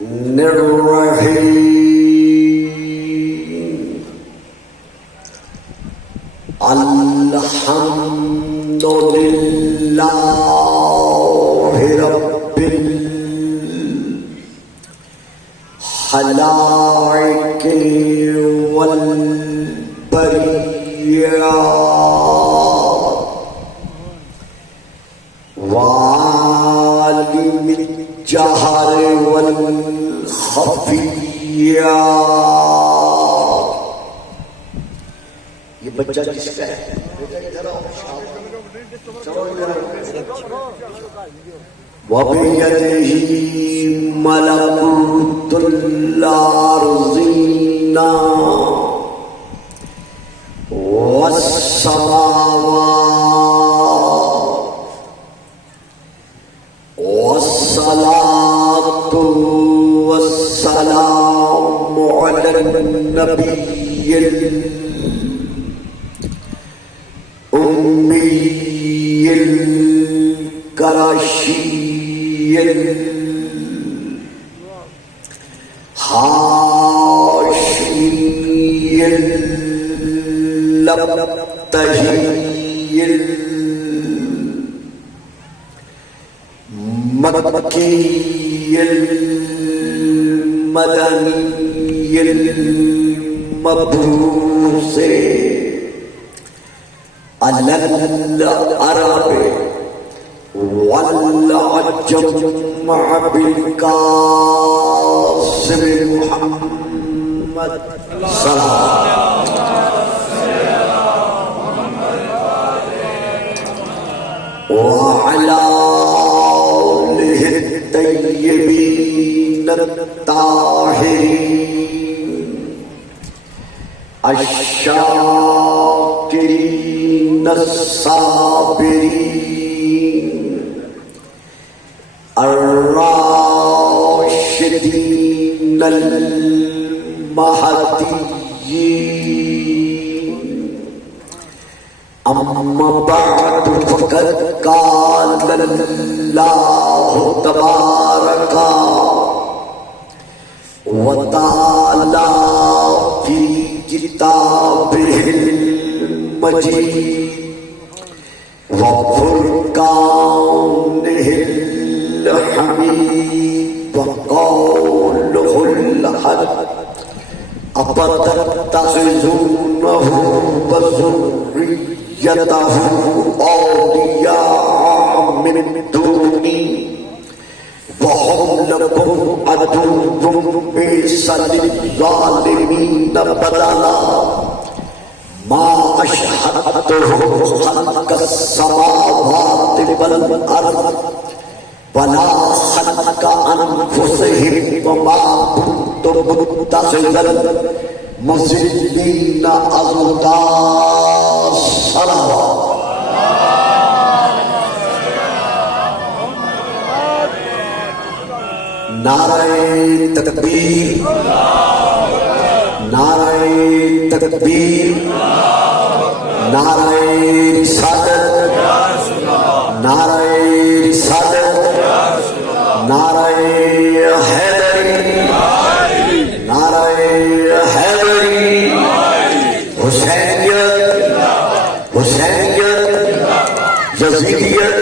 الرحيم الحمد لله رب الخلائق والبريات وعالم الجهر والخفيات. یہ بچہ کس کا ہے؟ وَبِيَدِهِ مَلَكُوتُ الْأَرْضِينَ وَالسَّمَاوَاتِ. وَالصَّلَاةُ وَالسَّلَامُ عَلَى النَّبِيِّ الْأُمِّيِّ الْقُرَشِيِّ الْهَاشِمِيِّ اللَّبْتَهِيِّ المكي المدني المبعوث على العرب والعجم بالقاسم محمد صلى الله وعلى الطيبين الطاهرين الشاكرين الصابرين الراشدين المهديين. أما بعد فقد قال الله تبارك وتعالى في كتابه المجيد وفرقانه الحميد وقوله الحق أفتتخذونه وذريته أولياء من دوني وهم لكم عدو بئس للظالمين بدلا ما أشهدتهم خلق السماوات والأرض ولا خلق أنفسهم وما كنت متخذ المضلين أضدا. صلوات. نعرہ تکبیر، نعرہ تکبیر، نعرہ رسالت، نعرہ رسالت، نعرہ حیدری، نعرہ حیدری، حسینیت، حسینیت، یزیدیت،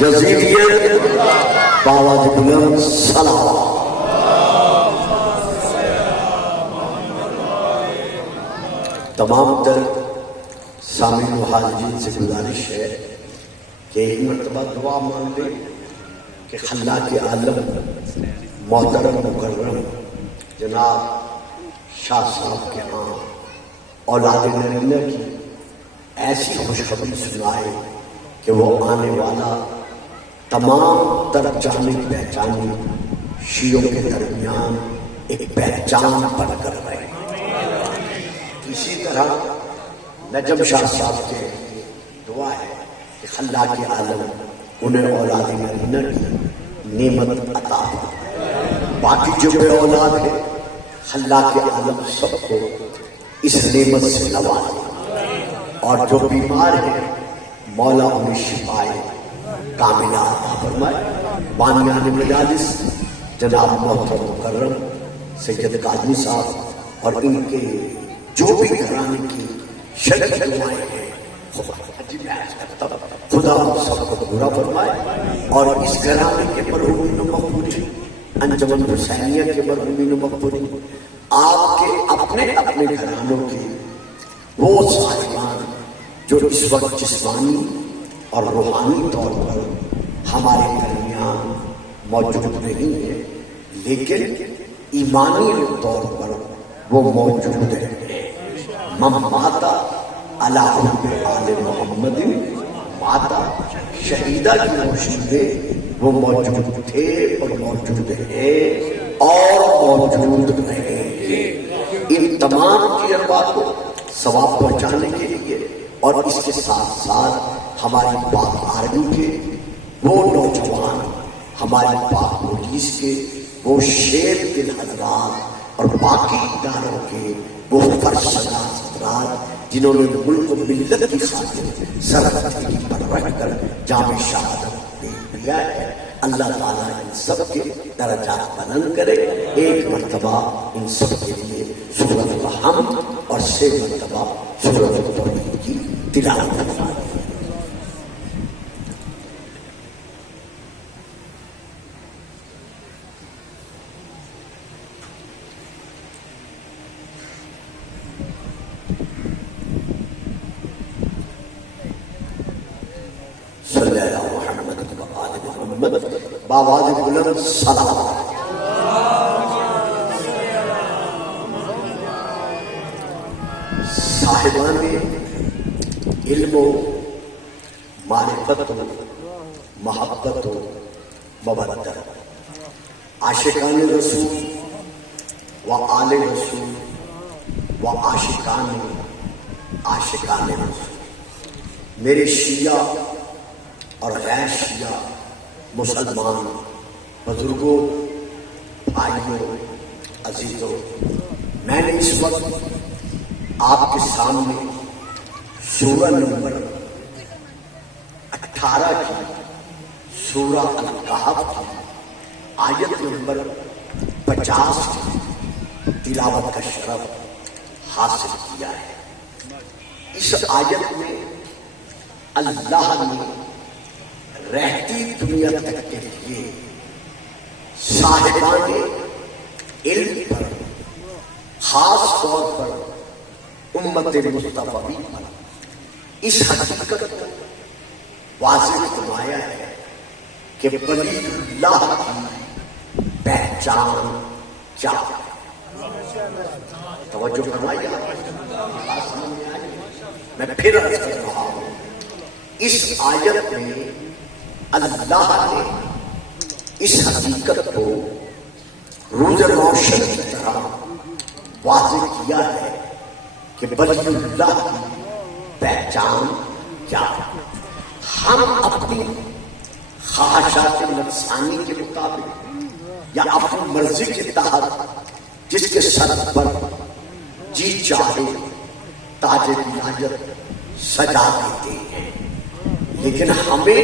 یزیدیت، باواز بلند سلام. تمام تر سامعین و حاضرین سے گزارش ہے کہ ایک مرتبہ دعا مانگ لیں کہ خلاق عالم محترم مکرم جناب شاہ صاحب کے ہاں اولاد نرینہ کی ایسی خوشخبری سنائے کہ وہ آنے والا تمام تر جانی پہچانی شیعوں کے درمیان ایک پہچان بن کر رہے. اسی طرح نجم شاہ صاحب کے دعا ہے کہ خلاق عالم انہیں اولاد نرینہ کی نعمت عطا. باقی جو بے اولاد ہے خلاق عالم سب کو اس نعمت سے نوازے، اور جو بیمار ہے مولا انہیں شفائے کاملہ عطا فرمائے. بانیان مجالس جناب محترم مکرم سید قادری صاحب اور ان کے جو بھی گھرانے کی شریک دعائیں ہیں، خدا ہم سب کو پورا فرمائے، اور اس گھرانے کے مرحومین و مقبولین، انجمن حسینیہ کے مرحومین و مقبولین، آپ کے اپنے اپنے گھرانوں کے وہ صاحبان جو اس وقت جسمانی اور روحانی طور پر ہمارے درمیان موجود نہیں ہے، لیکن ایمانی طور پر وہ موجود ہے۔ من مات علی حب آل محمد ماتا، شہیدہ کی روشنی میں وہ موجود تھے اور موجود ہیں اور موجود رہیں گے۔ ان تمام کی ارواح کو ثواب پہنچانے کے لیے اور اس کے ساتھ ساتھ ہماری پاک آرمی کے وہ نوجوان، ہماری پاک پولیس کے وہ شیر دل حضرات اور باقی اداروں کے وہ فرشتگان حضرات جنہوں نے ملک و ملت کی خاطر سرحدی پر رہ کر جام شہادت دے دیا ہے، اللہ تعالیٰ ان سب کے درجات بلند کرے۔ ایک مرتبہ ان سب کے لیے سورۃ الحمد اور 6 مرتبہ سورۃ التوحید کی تلاوت فرمائے۔ صلی اللہ محمد و آل محمد بآواز بلند سلام۔ صاحبان علم و معرفت و محبت و مودت، عاشقان رسول و آل رسول و عاشقان رسول، میرے شیعہ اور غیر شیعہ مسلمان بزرگوں، بھائیوں، عزیزوں، میں نے اس وقت آپ کے سامنے سورہ نمبر 18 کی سورہ الکہف کی آیت نمبر 50 کی تلاوت کا شرف حاصل کیا ہے۔ اس آیت میں اللہ نے رہتی دنیا تک کے لیے صاحبان علم پر، خاص طور پر امت مصطفی پر اس حقیقت کو واضح فرمایا ہے کہ ولی اللہ کی پہچان کیا ہے۔ توجہ فرمائیے، میں پھر عرض کر رہا ہوں، اس آیت میں اللہ نے اس حقیقت کو روز روشن کی طرح واضح کیا ہے کہ ولی اللہ کی پہچان کیا ہے۔ ہم اپنی خواہشات نفسانی کے مطابق یا اپنی مرضی کے تحت جس کے سر پر جی چاہے تاج ولایت سجا دیتے ہیں، لیکن ہمیں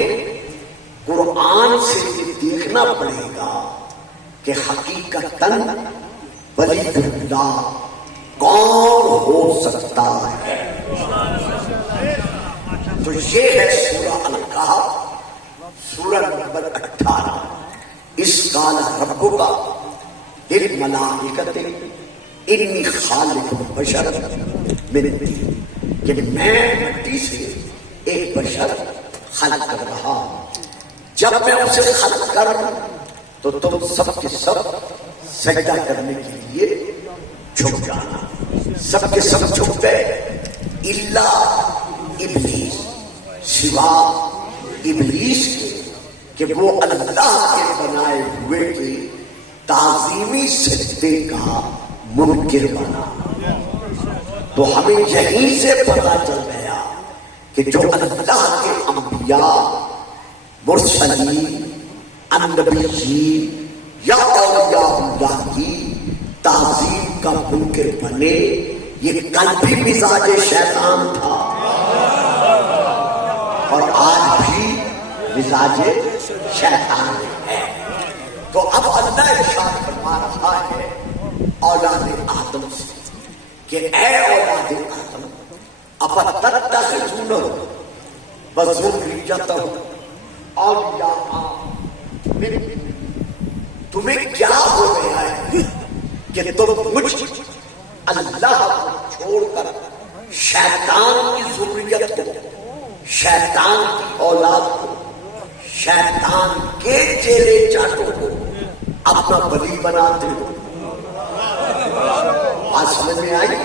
قرآن سے یہ دیکھنا پڑے گا کہ حقیقتاً ولی اللہ کون ہو سکتا ہے۔ تو یہ ہے سورہ الکہف، سورہ نمبر 18۔ اس قال ربک للملائکۃ انی خالق بشر من طین، کہ میں مٹی سے ایک بشر خلق کر رہا ہوں، جب میں اسے خلق کر تو تم سب کے سب سجدہ کرنے کے لیے جھک جانا۔ سب کے سب جھک گئے الا ابلیس، سوا ابلیس کے وہ اللہ کے بنائے ہوئے کے تعظیمی سجدے کا منکر بنا۔ تو ہمیں یہیں سے پتا چل گیا کہ جو اللہ کے انبیاء، مرسلین، انبیین یا اولیاء اللہ کی تعظیم کا منکر بنے، یہ کل بھی مزاج شیطان تھا اور آج بھی مزاج شیطان ہے۔ تو اب اللہ ارشاد فرما رہا ہے اولاد آدم سے کہ اے اولاد آدم افتتخذونہ وذریتہ اولیاء من دونی، تمہیں کیا ہو گیا ہے کہ تم مجھ اللہ کو چھوڑ کر شیطان کی ذریت کو، شیطان کی اولاد کو، شیطان کے چیلے چاٹوں کو اپنا ولی بناتے ہو؟ آج سمجھ میں آئی؟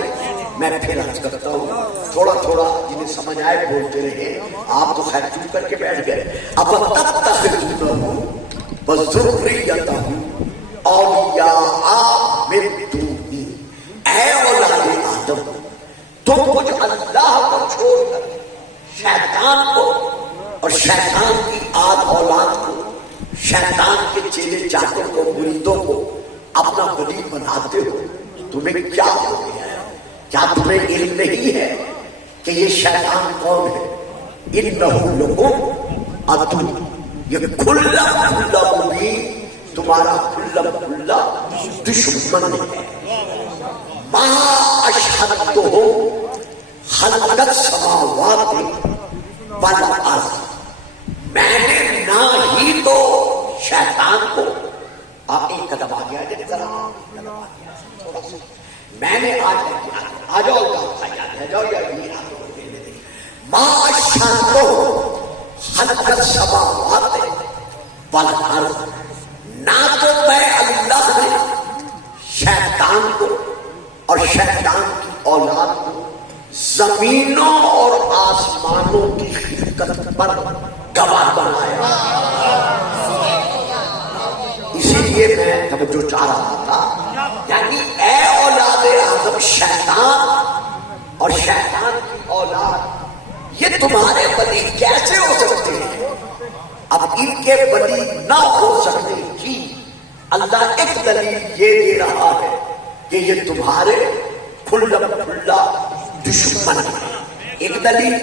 میں پھر عرض کرتا ہوں، تھوڑا تھوڑا جنہیں سمجھ آئے بولتے رہے، آپ تو خیر چپ کر کے بیٹھ گئے۔ اب تب تک وذریتہ اولیاء من دونی، اے اولاد آدم تم مجھ اللہ کو چھوڑ کر شیطان کو اور شیطان کی آد اولاد کو، شیطان کے چیلے چاٹوں کو، مریدوں کو اپنا ولی بناتے ہو؟ تمہیں کیا ہو گیا ہے؟ کیا تمہیں علم نہیں ہے کہ یہ شیطان کون ہے؟ انہو لکم عدو، یہ کھلا کھلا مبین تمہارا کھلا کھلا دشمن ہے۔ ما اشہدتہم خلق السماوات والارض، میں نے نہ ہی تو شیطان کو، آپ ایک قدم آ گیا جب ذرا تھوڑا سا، میں نے آ جاؤ آ جاؤ ما اشہدتہم خلق السماوات والارض، نہ تو میں اللہ نے شیطان کو اور شیطان کی اولاد کو زمینوں اور آسمانوں کی خلقت پر گواہ بنایا۔ اسی لیے میں توجہ چاہ رہا تھا، یعنی اے اولاد آدم، شیطان اور شیطان کی اولاد یہ تمہارے ولی کیسے ہو سکتے ہیں؟ اب ان کے ولی نہ ہو سکتے کی اللہ ایک دلیل یہ دے رہا ہے کہ یہ تمہارے کھلا کھلا دشمن ہے، ایک دلیل۔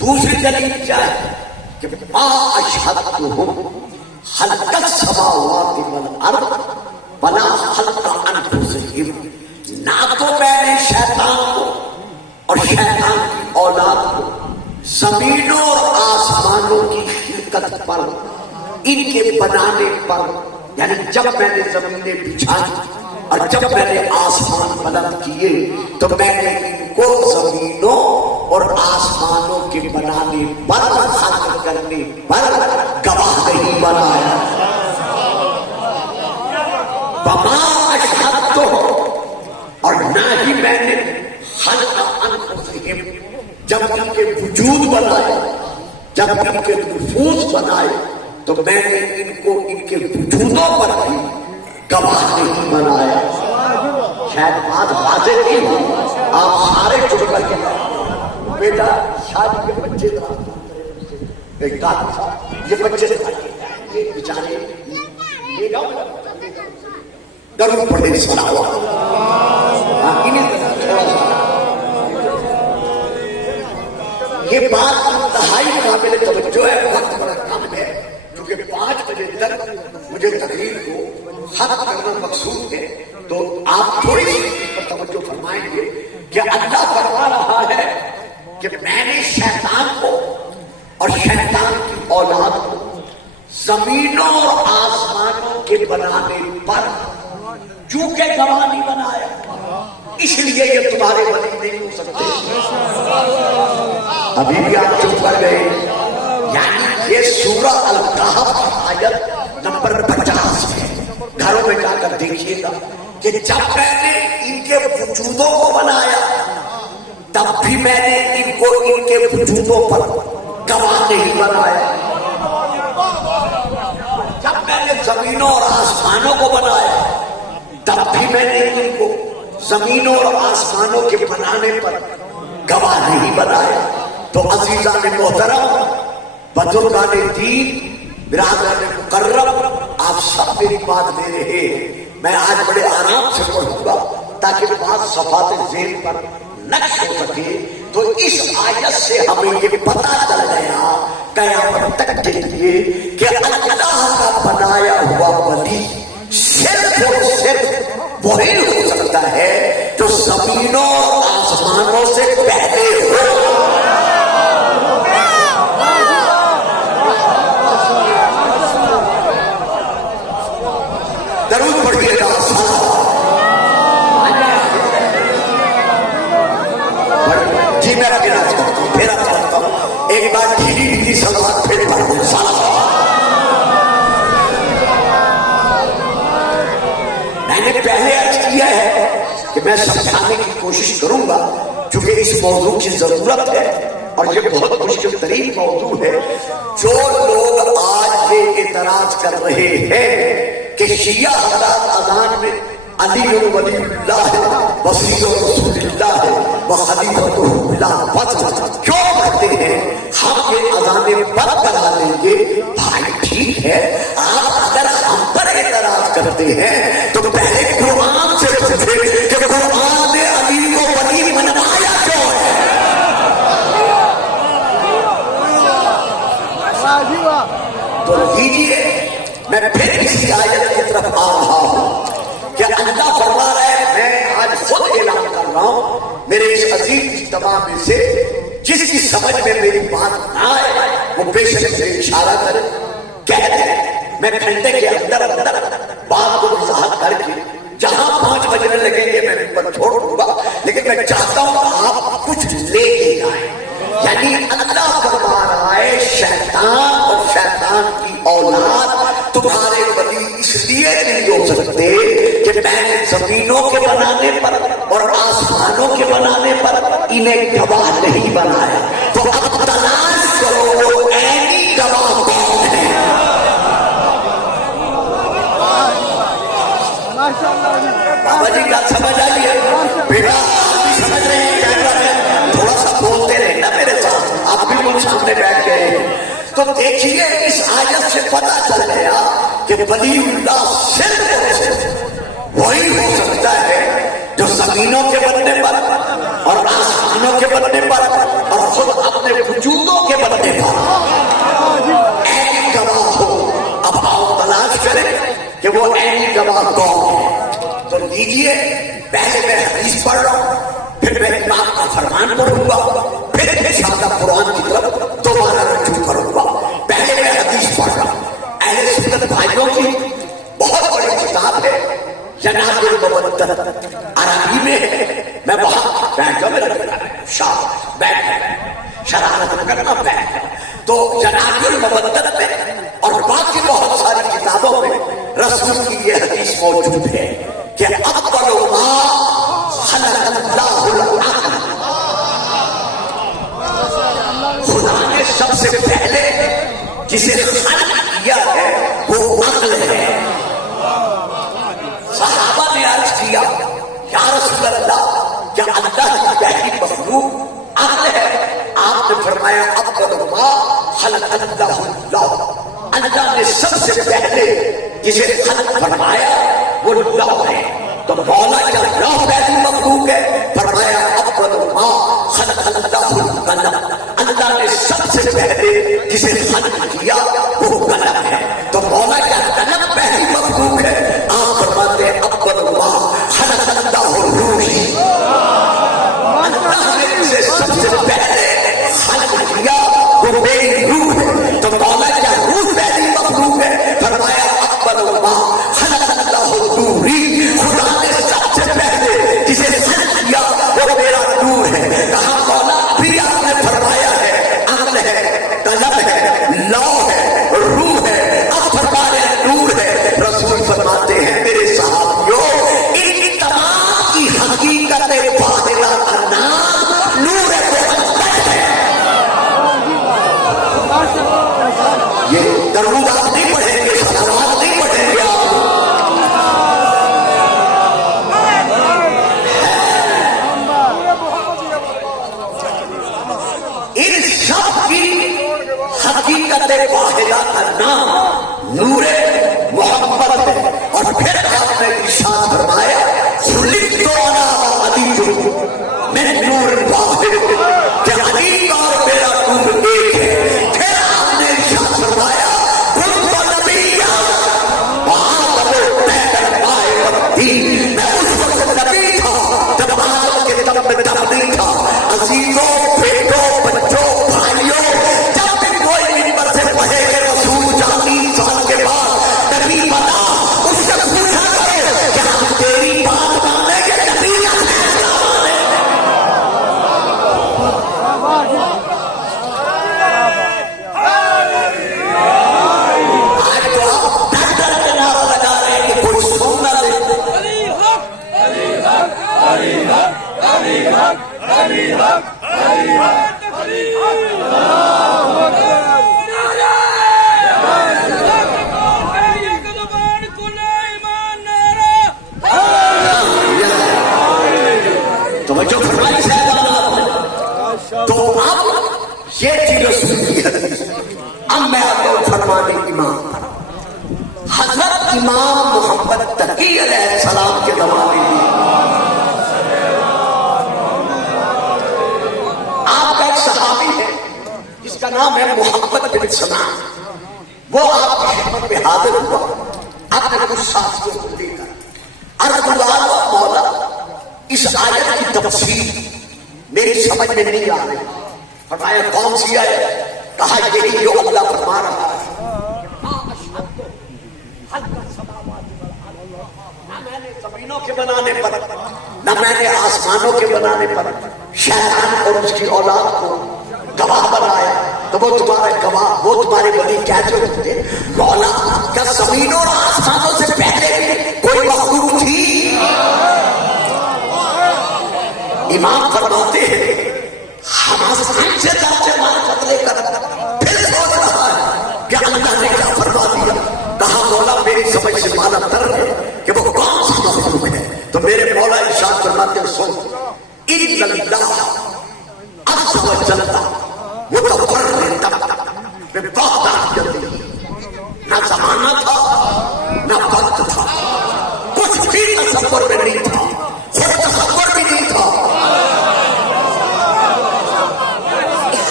دوسری دلیل کیا ہے کہ ما اشہدتہم خلق السماوات والارض ولا خلق انفسہم، نہ تو میں نے شیطان کو اور شیطان کی اولاد کو زمینوں اور آسمانوں کی خلقت پر، ان کے بنانے پر، یعنی جب میں نے زمینیں بچھائی اور جب میں نے آسمان بلند کیے تو میں نے ان کو زمینوں اور آسمانوں کے بنانے پر، خلق کرنے پر گواہ نہیں بنایا۔ وما اشہدتہم، اور نہ ہی میں نے خلق انفسہم، جب ان کے وجود بنائے، جب ان کے نفوس بنائے تو میں نے ان کو ان کے وجودوں پر بھی گواہ نہیں بنایا۔ شاید بات واضح نہیں ہوئی، آپ سارے چپ کر کے بیٹا شادی کے بچے ایک یہ بچے یہ بیچارے یہ ضرور پڑھے سنا ہوا، یہ بات انتہائی قابل توجہ ہے، وقت بڑا کم ہے کیونکہ 5 بجے تک مجھے تقریر کو ختم کرنا مقصود ہے، تو آپ تھوڑی سی پر توجہ فرمائیں گے کہ اللہ فرما رہا ہے کہ میں نے شیطان کو اور شیطان کی اولاد کو زمینوں اور آسمانوں کے بنانے پر چونکہ گواہ نہیں بنایا، اس لیے یہ تمہارے ولی نہیں ہو سکتے۔ ابھی بھی آپ چپ کر گئے، یعنی یہ سورہ الکہف آیت نمبر 50 ہے، گھروں میں جا کر دیکھیے گا کہ جب میں نے ان کے وجودوں کو بنایا تب بھی میں نے ان کو ان کے وجودوں پر گواہ نہیں بنایا، جب میں نے زمینوں اور آسمانوں کو بنایا تب بھی میں نے ان کو زمینوں اور آسمانوں کے بنانے پر گواہ نہیں بنایا۔ تو عزیزان محترم، بزرگان دین، برادران مکرم، آپ سب میری بات دے رہے ہیں، میں آج بڑے آرام سے پڑھوں گا تاکہ بات صفات ذہن پر نقش ہو سکے۔ تو اس آیت سے ہمیں یہ پتہ چل گیا قیامت تک کے لیے کہ اللہ کا بنایا ہوا ولی میں سمجھانے کی کوشش کروں گا چونکہ اس موضوع کی ضرورت ہے اور یہ بہت مشکل ترین موضوع ہے. جو لوگ آج یہ اعتراض کر رہے ہیں کہ شیعہ حضرات اذان میں علی ولی اللہ وسیع رسول اللہ وخلیفۃ اللہ کیوں کہتے ہیں ہم یہ اذانیں بند کرا لیں گے؟ بھائی ٹھیک ہے، آپ اگر ہم پر اعتراض کرتے ہیں تو پہلے قرآن سے پوچھیں کہ قرآن نے علی کو ولی بنوایا کیوں ہے؟ تو لیجیے میں پھر اسی آیت کی طرف آ رہا ہوں کہ اللہ فرما رہا ہے، میں آج خود اعلان کر رہا ہوں میرے اس عظیم اجتماع میں سے جس کی سمجھ میں میری بات نہ آئے وہ بے شک سے اشارہ کرے، کہہ دے. میں گھنٹے کے اندر بات کو وضاحت کر کے جہاں 5 بجنے لگیں گے میں ان پر چھوڑ دوں گا، لیکن میں چاہتا ہوں آپ کچھ لے کے آئیں. یعنی اللہ فرما رہا ہے شیطان اور شیطان کی اولاد تمہارے ولی اس لیے نہیں ہو سکتے کہ میں نے زمینوں کے بنانے پر اور آسمانوں کے بنانے پر انہیں گواہ نہیں بنایا. تو اب تلاش کرو وہ عینی گواہ کون ہے. بابا جی بات سمجھ آئیے بیٹا، آپ بھی سمجھ رہے ہیں کیا کر رہے ہیں؟ تھوڑا سا بولتے رہے نا میرے ساتھ، آپ بھی مجھ سامنے بیٹھ گئے. تو دیکھیے اس آیت سے پتا چل گیا کہ ولی اللہ صرف وہی ہو سکتا ہے جو زمینوں کے بننے پر اور آسمانوں کے بننے پر اور خود اپنے وجودوں کے بننے پر عینی گواہ ہو. اب آؤ تلاش کریں کہ وہ عینی گواہ کون ہے. تو لیجیے پہلے میں حدیث پڑھ رہا ہوں، پھر میں امام کا فرمان پڑھوں گا، پھر انشاءاللہ قرآن کی طرف دوبارہ رجوع کروں گا. پہلے میں حدیث پڑھ رہا ہوں. اہل سنت بھائیوں کی بہت بڑی کتاب ہے جناب المودت، عربی میں ہے. میں وہاں بیٹھ کر میرا شاہ بیٹھ شرارت کرنا بیٹھ. تو جناب المودت میں اور باقی بہت ساری کتابوں میں رسول کی یہ حدیث موجود ہے کہ اول ما خلق اللہ العقل، خدا نے سب سے پہلے جسے خلق کیا ہے وہ عقل ہے. صحابہ نے عرض کیا یا رسول اللہ کیا اللہ کی پہلی مخلوق عقل ہے؟ آپ نے فرمایا اول ما خلق اللہ، اللہ نے سب سے پہلے جسے خلق فرمایا وہ لوح ہے. تو مولا کیا لوح پہلی مخلوق ہے؟ فرمایا اول ما خلق اللہ القلم، اللہ نے سب سے پہلے جسے خلق کیا وہ قلم ہے. تو مولا کیا قلم پہلی مخلوق ہے؟ آپ فرماتے ہیں اول ما خلق اللہ الروح، اللہ نے جسے سب سے پہلے خلق کیا وہ میری روح ہے. تو مولا کیا روح پہلی مخلوق ہے؟ فرمایا اول ما خلق اللہ النور، خدا نے سب سے پہلے جسے خلق کیا وہ میرا نور ہے. کہا مولا پھر آپ نے فرمایا ہے عقل ہے، قلم ہے، لوح ہے، روح ہے، اب فرمایا نور ہے. رسول فرماتے ہیں میرے صحابیوں ان تمام کی حقیقت باطنہ کا نام نور محمد ہے. یہ درود آپ نہیں پڑھیں گے، صلوات نہیں پڑھیں گے آپ. ان سب کی حقیقت واحدہ کا نام نور محمد ہے. اور پھر آپ نے ارشاد فرمایا خلقت انا وعلی من نور واحد، کہ علی اور میرا نور ایک ہے. پھر آپ نے ارشاد فرمایا کنت نبیا وآدم بین الماء والطین، میں اس وقت نبی تھا جب آدم کے تن میں دم نہیں تھا. عزیزوں، بیٹوں، بچوں، بھائیوں، جب تک کوئی منبر سے پڑھے کہ رسول 40 سال کے بعد نبی بنا، اس سے پوچھا کرے کہ ہم تیری بات مانیں گے نبی یا فیصلہ مانیں. آج تو آپ ڈر ڈر کے نعرہ لگا رہے ہیں کہ کوئی سن نہ لے. امام محمد تقی علیہ السلام کے زمانے میں آپ کا ایک صحابی ہے جس کا نام ہے محمد بن سنان، وہ آپ کی خدمت میں حاضر ہوا اپنے کچھ ساتھیوں کو لے کر، عرض اللہ مولا اس آیت کی تفسیر میری سمجھ میں نہیں آ رہی۔ فرمایا کون سی آیت؟ کہا یہی جو اللہ فرما رہا ہے نہ میں نے زمینوں کے بنانے پر نہ میں نے آسمانوں کے بنانے پر شیطان اور اس کی اولاد کو گواہ بنایا، تو وہ تمہارے گواہ، وہ تمہارے ولی کیسے ہوتے؟ مولا کیا زمینوں اور آسمانوں سے پہلے بھی کوئی مخلوق تھی؟ امام فرماتے ہیں حماس سے درجے مار قتلے کر پھر سوچ رہا ہے کہ اللہ نے کیا فرما دیا۔ کہا مولا میری سمجھ سے مالا تر ہے کہ وہ کون سی مخلوق ہے؟ تو میرے مولا ارشاد فرماتے ہیں سن ان اللہ عز و جل نہ زمانہ تھا نہ وقت تھا، کچھ بھی تصور میں نہیں تھا، خود تصور بھی نہیں تھا،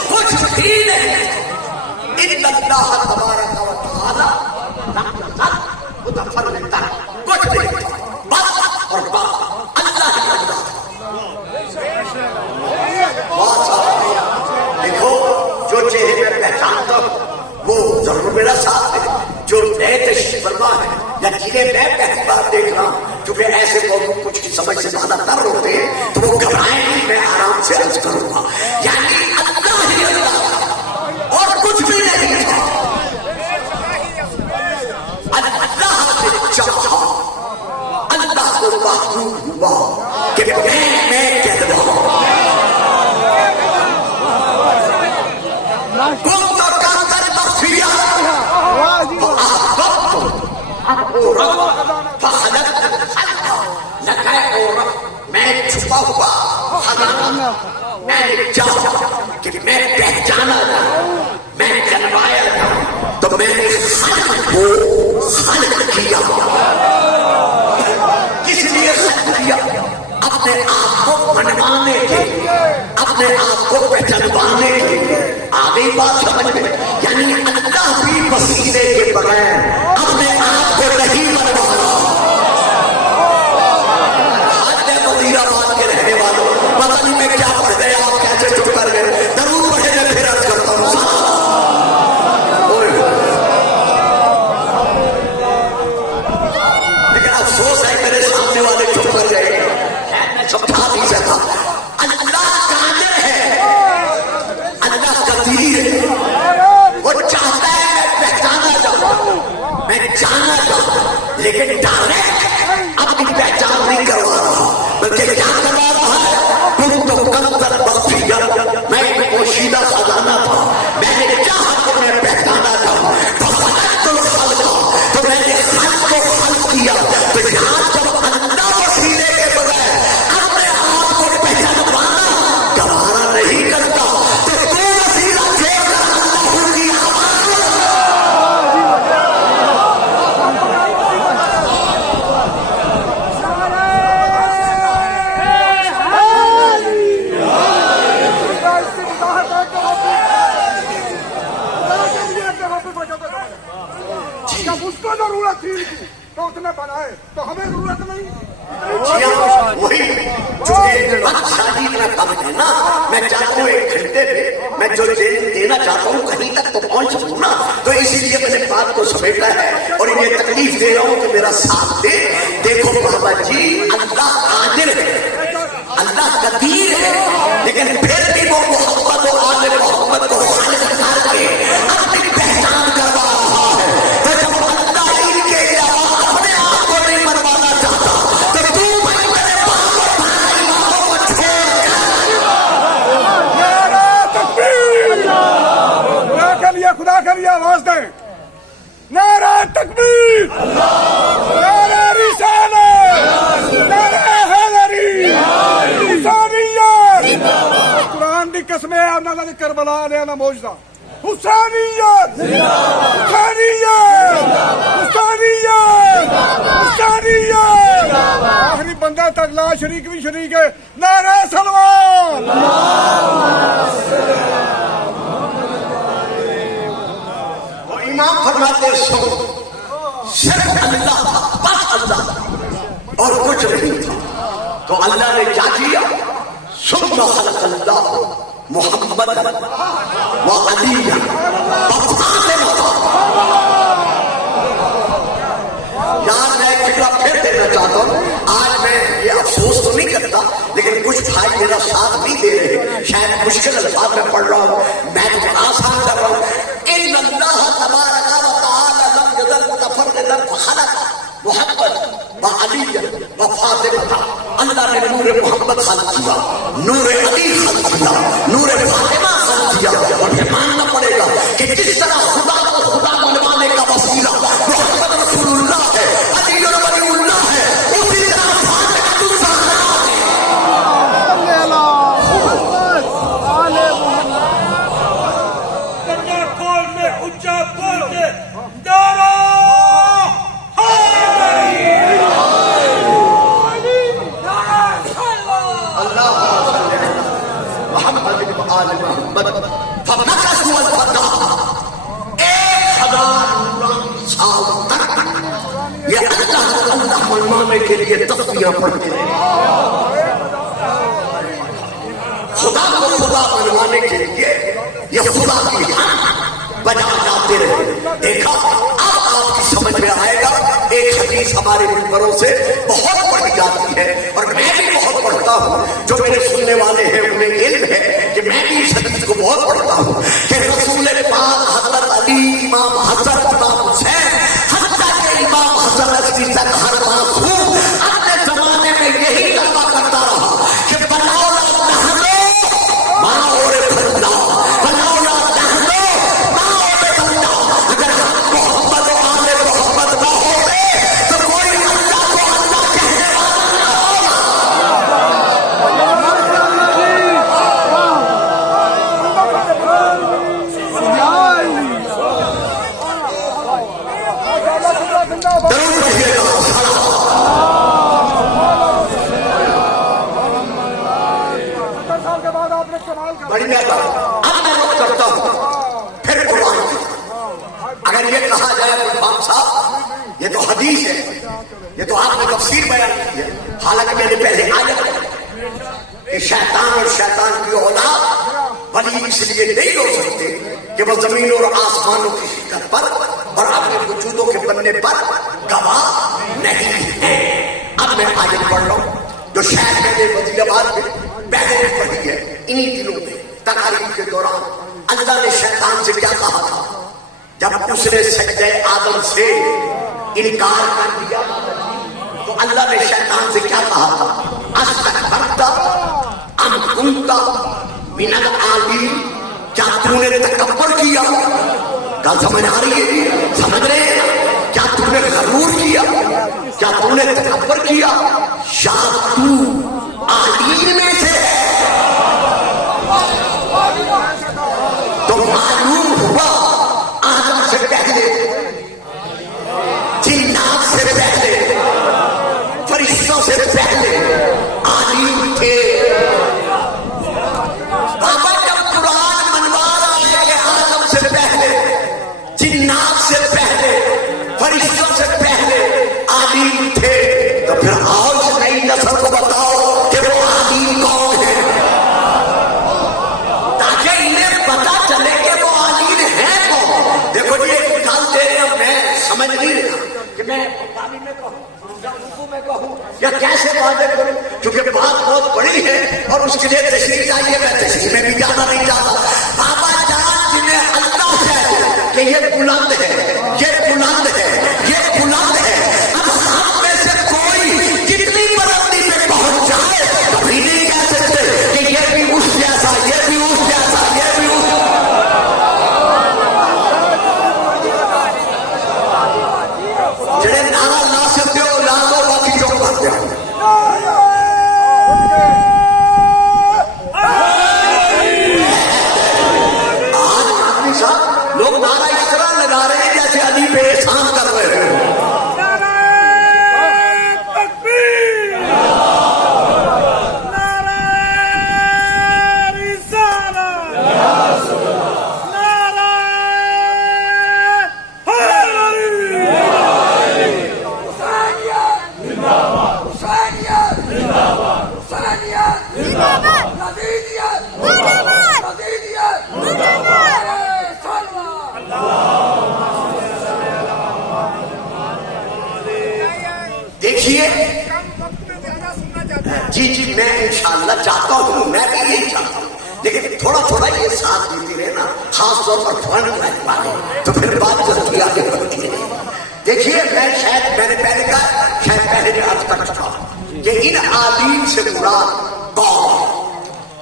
کچھ بھی نہیں۔ ان اللہ تبارک و تعالی متفردا، کچھ نہیں تھا، بس اور بس اللہ ہی اللہ۔ دیکھو جو چہرے میں پہچانتا ہوں وہ ضرور میرا ساتھ ہے، جو نئے تشریف فرما ہے یا جنہیں میں پہلی بار دیکھ رہا ہوں، کیونکہ ایسے لوگ کچھ کی سمجھ سے زیادہ تر ہوتے ہیں تو وہ گھبرائیں گے، میں آرام سے عرض کروں گا یعنی اللہ ہی اللہ اور کچھ بھی نہیں تھا۔ اللہ نے چاہا، اللہ کو معلوم ہوا کہ میں کہتا ہوں میں چھپا ہوا میں نے چاہا کہ میں پہچانا جاؤں، میں جنوایا جاؤں، تو میں نے خلق کو خلق کیا۔ کس لیے خلق کیا؟ اپنے آپ کو منوانے کے لیے، اپنے آپ کو پہچانوانے کے لیے۔ آگے بات سمجھ میں، یعنی اللہ بھی وسیلے کے بغیر اپنے آپ کو نہیں منوانا۔ پتہ نہیں میں کیا پڑھ گئے، آپ کیسے چپ کر گئے؟ ضرور پڑھے میں پھر عرض کرتا ہوں۔ لیکن افسوس ہے میرے سامنے والے چپ کر گئے، میں سمجھا نہیں سکتا۔ اللہ قادر ہے، اللہ قدیر ہے، وہ چاہتا ہے میں پہچانا جاؤں، میں جانا چاہتا ہوں، لیکن ڈائریکٹ اپنی پہچان نہیں کروا رہا، بلکہ کیا کروا رہا ہے؟ میں ایک پوشیدہ خزانہ تھا، میں نے چاہا کہ میں پہچانا جاؤں، تو میں نے خلق کو خلق کیا۔ تو یہاں جب اللہ وسیلے کے بغیر اپنے آپ کو پہچانوانا گوارا نہیں کرتا تو تو وسیلہ چھوڑ کر اللہ کی اس کو ضرورت تھی تو اس نے بنائے، تو ہمیں ضرورت نہیں۔ وہی شادی اتنا کم ہے نا، میں چاہتا ہوں ایک گھنٹے میں میں جو دینا چاہتا ہوں کہیں تک تو پہنچ سکوں نا، تو اسی لیے میں نے بات کو سمیٹا ہے اور انہیں تکلیف دے رہا ہوں کہ میرا ساتھ دے۔ دیکھو بابا جی، اللہ قادر ہے، اللہ قدیر ہے، لیکن پھر بھی وہ محمد و آل محمد کو خالق کر کے اپنی پہچان کروا رہا ہے۔ تو جب اللہ ان کے علاوہ اپنے آپ کو نہیں منوانا چاہتا تو تو بھائی میرے باپ اور بھائی ماں کو چھوڑ کر خدا کے لیے آواز دیں، نعرہ تکبیر، نعرہ رسالت، نعرہ حیدری، حسینیت، قرآن دی قسمیں آنا نہ کربلا نے نہ موجزہ، حسینیت، حسینیت، حسینیت۔ تک لا شریک بھی شریک ہے. نعرہ سلوان. وہ امام فرماتے سو صرف اللہ تھا، بس اللہ اور کچھ نہیں تھا. تو اللہ نے کیا کیا؟ ثم خلق اللہ محمد و علی و فاطمہ. یار میں ایک فکرہ پھر دینا چاہتا ہوں. آج میں یہ افسوس تو نہیں کرتا لیکن کچھ بھائی میرا ساتھ نہیں دے رہے. شاید مشکل الفاظ میں پڑھ رہا ہوں، میں تو آسان کر رہا ہوں. ان اللہ تبارک و تعالی لم یزل متفردا فخلق محمد و علی و فاطمہ. اللہ نے نور محمد خلق کیا، نور علی خلق کیا، نور فاطمہ خلق کیا. اور یہ ماننا پڑے گا کہ جس طرح خدا کو خدا بنوانے کا وسیلہ محمد رسول اللہ ہے، علی ولی اللہ ہے، اسی طرح فاطمہ الزہرا ہے. دریا کھول میں اونچا بول کے نعرہ محمد آل محمد فنکسوا الفدا. 1000 سال تک یہ اللہ منوانے کے لیے تسبیحاں پڑھتے رہے. خدا کو خدا بنوانے کے لیے یہ خدا کی حمد بجا جاتے رہے. دیکھا اب آپ کی سمجھ میں آئے گا. ایک حدیث ہمارے منبروں سے بہت پڑھی جاتی ہے اور میں بھی بہت پڑھتا ہوں. جو میرے سننے والے ہیں انہیں علم ہے کہ میں بھی اس حدیث کو بہت پڑھتا ہوں کہ رسول پاک حضرت علی، امام حضرت امام حسین، حتیٰ کہ امام حسن علی تک ہر معصوم اپنے زمانے میں یہی دعویٰ کرتا رہا کہ بلولا نحنو ما اور بندہ، بلولا نحنو ما اور بندہ. اگر ہم محمد و آل محمد نہ ہوتے تو کوئی اللہ کو اللہ کہنے والا نہ ہوگا. ضرور پڑھیے گا. بڑی مہربانی. اب میں رخ کرتا ہوں پھر قرآن کی. اگر یہ کہا جائے امام صاحب یہ تو حدیث ہے، یہ تو آپ نے تفسیر بیان کی ہے، حالانکہ میں نے پہلے آیت کہ شیطان اور شیطان کی اولاد ولی اس لیے نہیں ہو سکتے کہ وہ زمین اور آسمانوں کی شکل پر اور اپنے وجودوں کے بننے پر گواہ نہیں ہے. اب میں آیت پڑھ رہا ہوں جو شاید میں نے وزیر آباد میں پہلے پڑھی ہے. انہی دنوں میں تقاریر کے دوران اللہ نے شیطان سے کیا کہا تھا جب اس نے سجدہ آدم سے انکار کر دیا تو اللہ نے شیطان سے کیا کہا تھا؟ استکبرت ام کنت من العالین. کیا تو نے تکبر کیا؟ کیا سمجھ آ رہی ہے؟ سمجھ رہے ہیں؟ کیا تو نے غرور کیا؟ کیا تو نے تکبر کیا؟ یا تو عالین میں سے ہے؟ تو معلوم ہوا آدم سے پہلے، جنات سے پہلے، فرشتوں سے پہلے عالم تھے. بابا جب قرآن منوا رہا ہے کہ آدم سے پہلے، جنات سے پہلے، فرشتوں سے پہلے عالم تھے، تو پھر آؤ اس نئی نسل کو بتاؤ کہ وہ عالم کون ہے تاکہ انہیں پتا چلے کہ وہ عالم ہے کون. دیکھو جی ایک گل دے رہے ہیں، میں سمجھ نہیں رہا کہ میں پاکستانی میں کہوں یا اردو میں کہوں یا کیسے واضح کروں، کیونکہ بات بہت بڑی ہے اور اس کے لیے تشریح چاہیے. میں تشریح میں بھی جانا نہیں چاہتا. بابا جان جنہیں اللہ کہتے کہ یہ بلند ہے، یہ بلند ہے، یہ بلند ہے. اب ہم میں سے کوئی کتنی بلندی پہ پہنچ جائے کبھی نہیں کہہ سکتے کہ یہ بھی اس جیسا، یہ بھی اس جیسا، یہ بھی اس. جڑے نعرہ لا سکتے ہو لا دو، باقی جو کرتے ہو. آج آدمی صاحب لوگ نعرہ اس طرح لگا رہے ہیں جیسے علی پہ احسان کر رہے ہیں. تکبیر. دیکھیے کم وقت میں زیادہ سننا چاہتے ہیں. جی میں انشاءاللہ چاہتا ہوں, میں بھی یہی چاہتا ہوں, لیکن تھوڑا تھوڑا یہ ساتھ دیتے رہے نا, خاص طور پر فرنٹ لائن والے, تو پھر بات جلدی آگے بڑھتی ہے. دیکھیے میں نے پہلے کہا, شاید پہلے بھی عرض کر چکا ہوں کہ ان عالم سے مراد کون,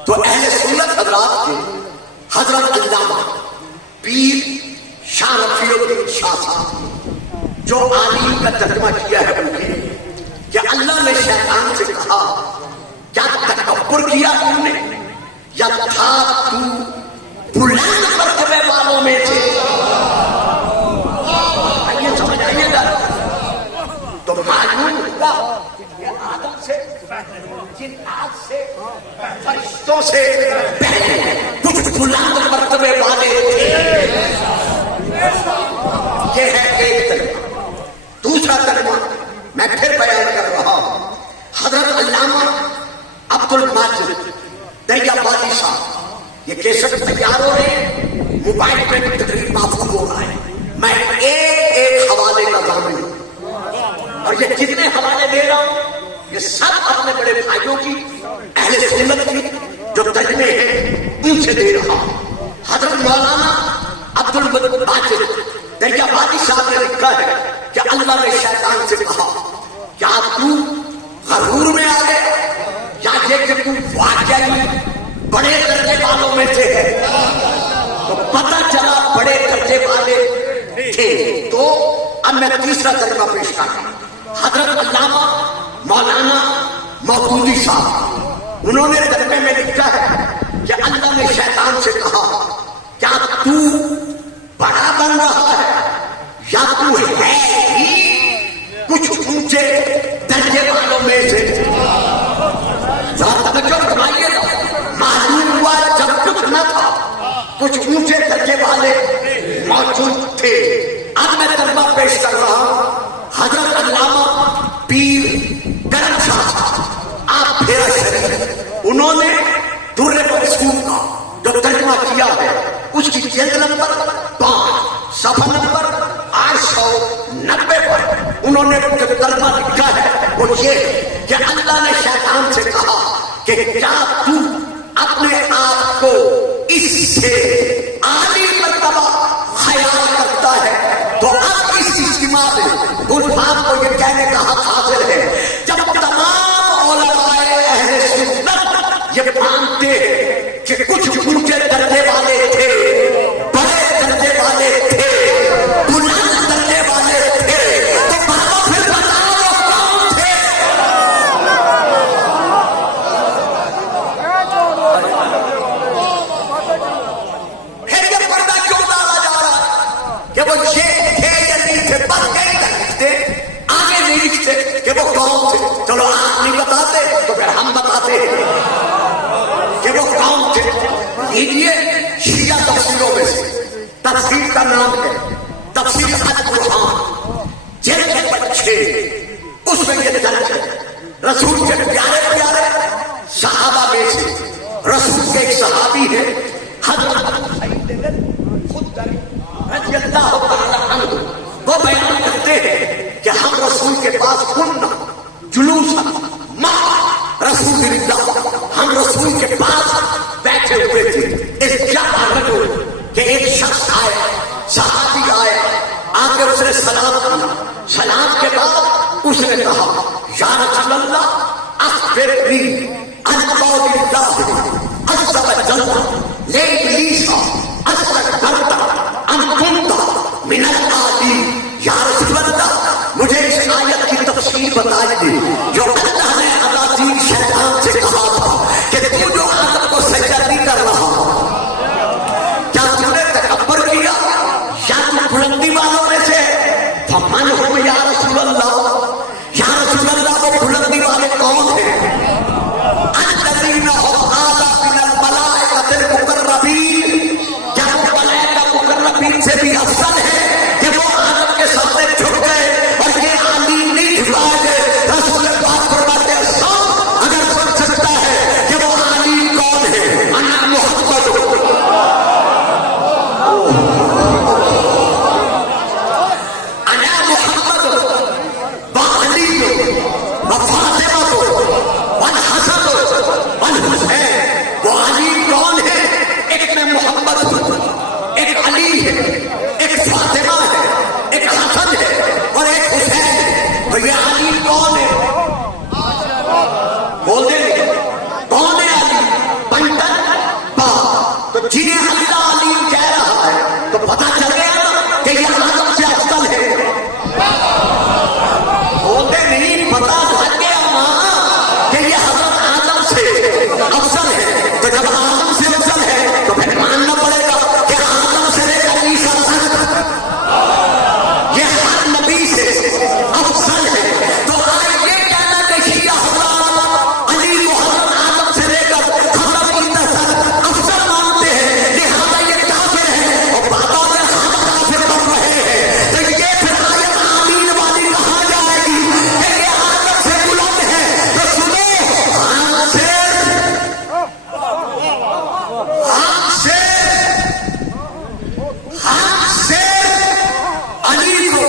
تو اہل سنت حضرات کے حضرت علامہ پیر شاہ رفیع الدین شاہ صاحب جو عالم کا ترجمہ کیا ہے ان کے, کہ اللہ نے شیطان سے کہا کیا تکبر کیا تم نے, یا تھا تو بلند مرتبے والوں میں سے. آئیے سمجھ آئیے گا, تو معلوم ہوگا یہ آدم سے, جنات سے, فرشتوں سے پہلے کچھ بلند مرتبے والے تھے. یہ ہے ایک ترجمہ. دوسرا ترجمہ میں پھر بیان کر رہا ہوں, حضرت علامہ عبد الماجد دریابادی صاحب, یہ کیسٹ تیار ہو رہے ہیں, موبائل پہ بھی تقریر محفوظ ہو رہا ہے. میں ایک حوالے کا ضامن ہوں, اور یہ جتنے حوالے دے رہا ہوں یہ سب اپنے بڑے بھائیوں کی, اہل سنت کی جو ترجمے ہیں ان سے دے رہا ہوں. حضرت مولانا عبد الماجد دریابادی صاحب نے لکھا ہے کہ اللہ نے شیطان سے کہا کیا تو غرور میں آ گئے, یا یہ کہ تو واقعی بڑے درجے والوں میں سے ہے. تو پتہ چلا بڑے درجے والے تھے. تو اب میں تیسرا ترجمہ پیش کر رہا ہوں. حضرت علامہ مولانا مودودی صاحب انہوں نے ترجمے میں لکھا ہے کہ اللہ نے شیطان سے کہا کیا تو بڑا بن رہا ہے, یا تو ہے ہی کچھ اونچے درجے والوں میں سے. توجہ فرمائیے, معلوم ہوا جب کچھ نہ تھا کچھ اونچے درجے والے موجود تھے. اب میں ترجمہ پیش کر رہا ہوں. حضرت علامہ پیر کرم شاہ صاحب آپ پھیرا شریف, انہوں نے در منصور کا جو ترجمہ کیا ہے اس کی جلد نمبر 5 صفحہ نمبر 890 پر انہوں نے جو ترجمہ لکھا ہے وہ یہ کہ اللہ نے شیطان سے کہا کہ کیا تو اپنے آپ کو اس سے عالی مرتبہ خیال کرتا ہے. تو اب اس اجتماع میں گلفام کو یہ کہنے کا حق حاصل ہے جب تمام علماء اہل سنت یہ مانتے ہیں کہ کچھ اونچے درجے والے تھے, بڑے درجے والے تھے, بلند درجے والے تھے, تو بابا پھر بتاؤ وہ کون تھے. پھر یہ پردہ کیوں ڈالا جا رہا ہے کہ وہ یہ تھے یا نہیں تھے, پر نہیں لکھتے, آگے نہیں لکھتے کہ وہ کون تھے. چلو آپ نہیں بتاتے تو پھر ہم بتاتے کہ وہ کون تھے. لیجیے شیعہ تفسیروں میں سے تفسیر کا نام ہے تفسیر القرآن جلد نمبر 6, اس میں یہ درج ہے رسول کے پیارے پیارے صحابہ میں سے رسول کے ایک صحابی ہے حضرت خدری رضی اللہ تعالی عنہ, وہ بیان کرتے ہیں کہ ہم رسول کے پاس کننا جلوسا مع رسول اللہ, ہم رسول کے پاس بیٹھے ہوئے تھے. اس جگہ رجل کہ ایک شخص آیا, صحابی آیا, آگے اس نے سلام کیا, سلام کے بعد اس نے کہا یا رسول اللہ اخبرنی عن قول اللہ عز وجل لابلیس استكبرت ام كنت من العالین. یا رسول اللہ مجھے اس آیت کی تفسیر بتائیے جو اللہ نے ابراہیم شیطان سے کہا تھا کہ تو جو آدم کو سجدہ نہیں کر رہا, کیا تم نے تکبر کیا یا تم بلندی والوں میں سے. فمن ہم یا رسول اللہ, یا رسول اللہ وہ بلندی والے کون ہیں؟ الذین هم اعلی من الملائکۃ المقربین, کیا وہ ملائکہ مقربین سے بھی افضل ہے کہ وہ آدم کے سامنے جھک گئے اور یہ عالم نہیں جھکائے گئے. رسول پاک فرماتے ہیں تو یہ علی کون ہے؟ بول دیں کون ہے علی؟ بنٹن باپ. تو جنہیں اللہ علی کہہ رہا ہے تو پتہ چل گیا نا کہ یہ آدم سے افضل ہے. بولتے نہیں پتہ لگ گیا نا کہ یہ حضرت آدم سے افضل ہے. تو جب آدم سے افضل ہے تو پھر ماننا پڑے گا کہ آدم سے لے کر عیسیٰ تک یہ ہر نبی سے افضل ہے. تو آج یہ کہنا کہ شیعہ حضرات علی کو حضرت آدم سے لے کر حضرت عیسیٰ تک افضل مانتے ہیں، لہذا یہ کافر ہے اور بابا میں ہم کافر بن رہے ہیں. تو یہ پھر آیت آمین والی کہا جائے گی کہ یہ آدم سے بلند ہے. تو سنو ہم سے علی کو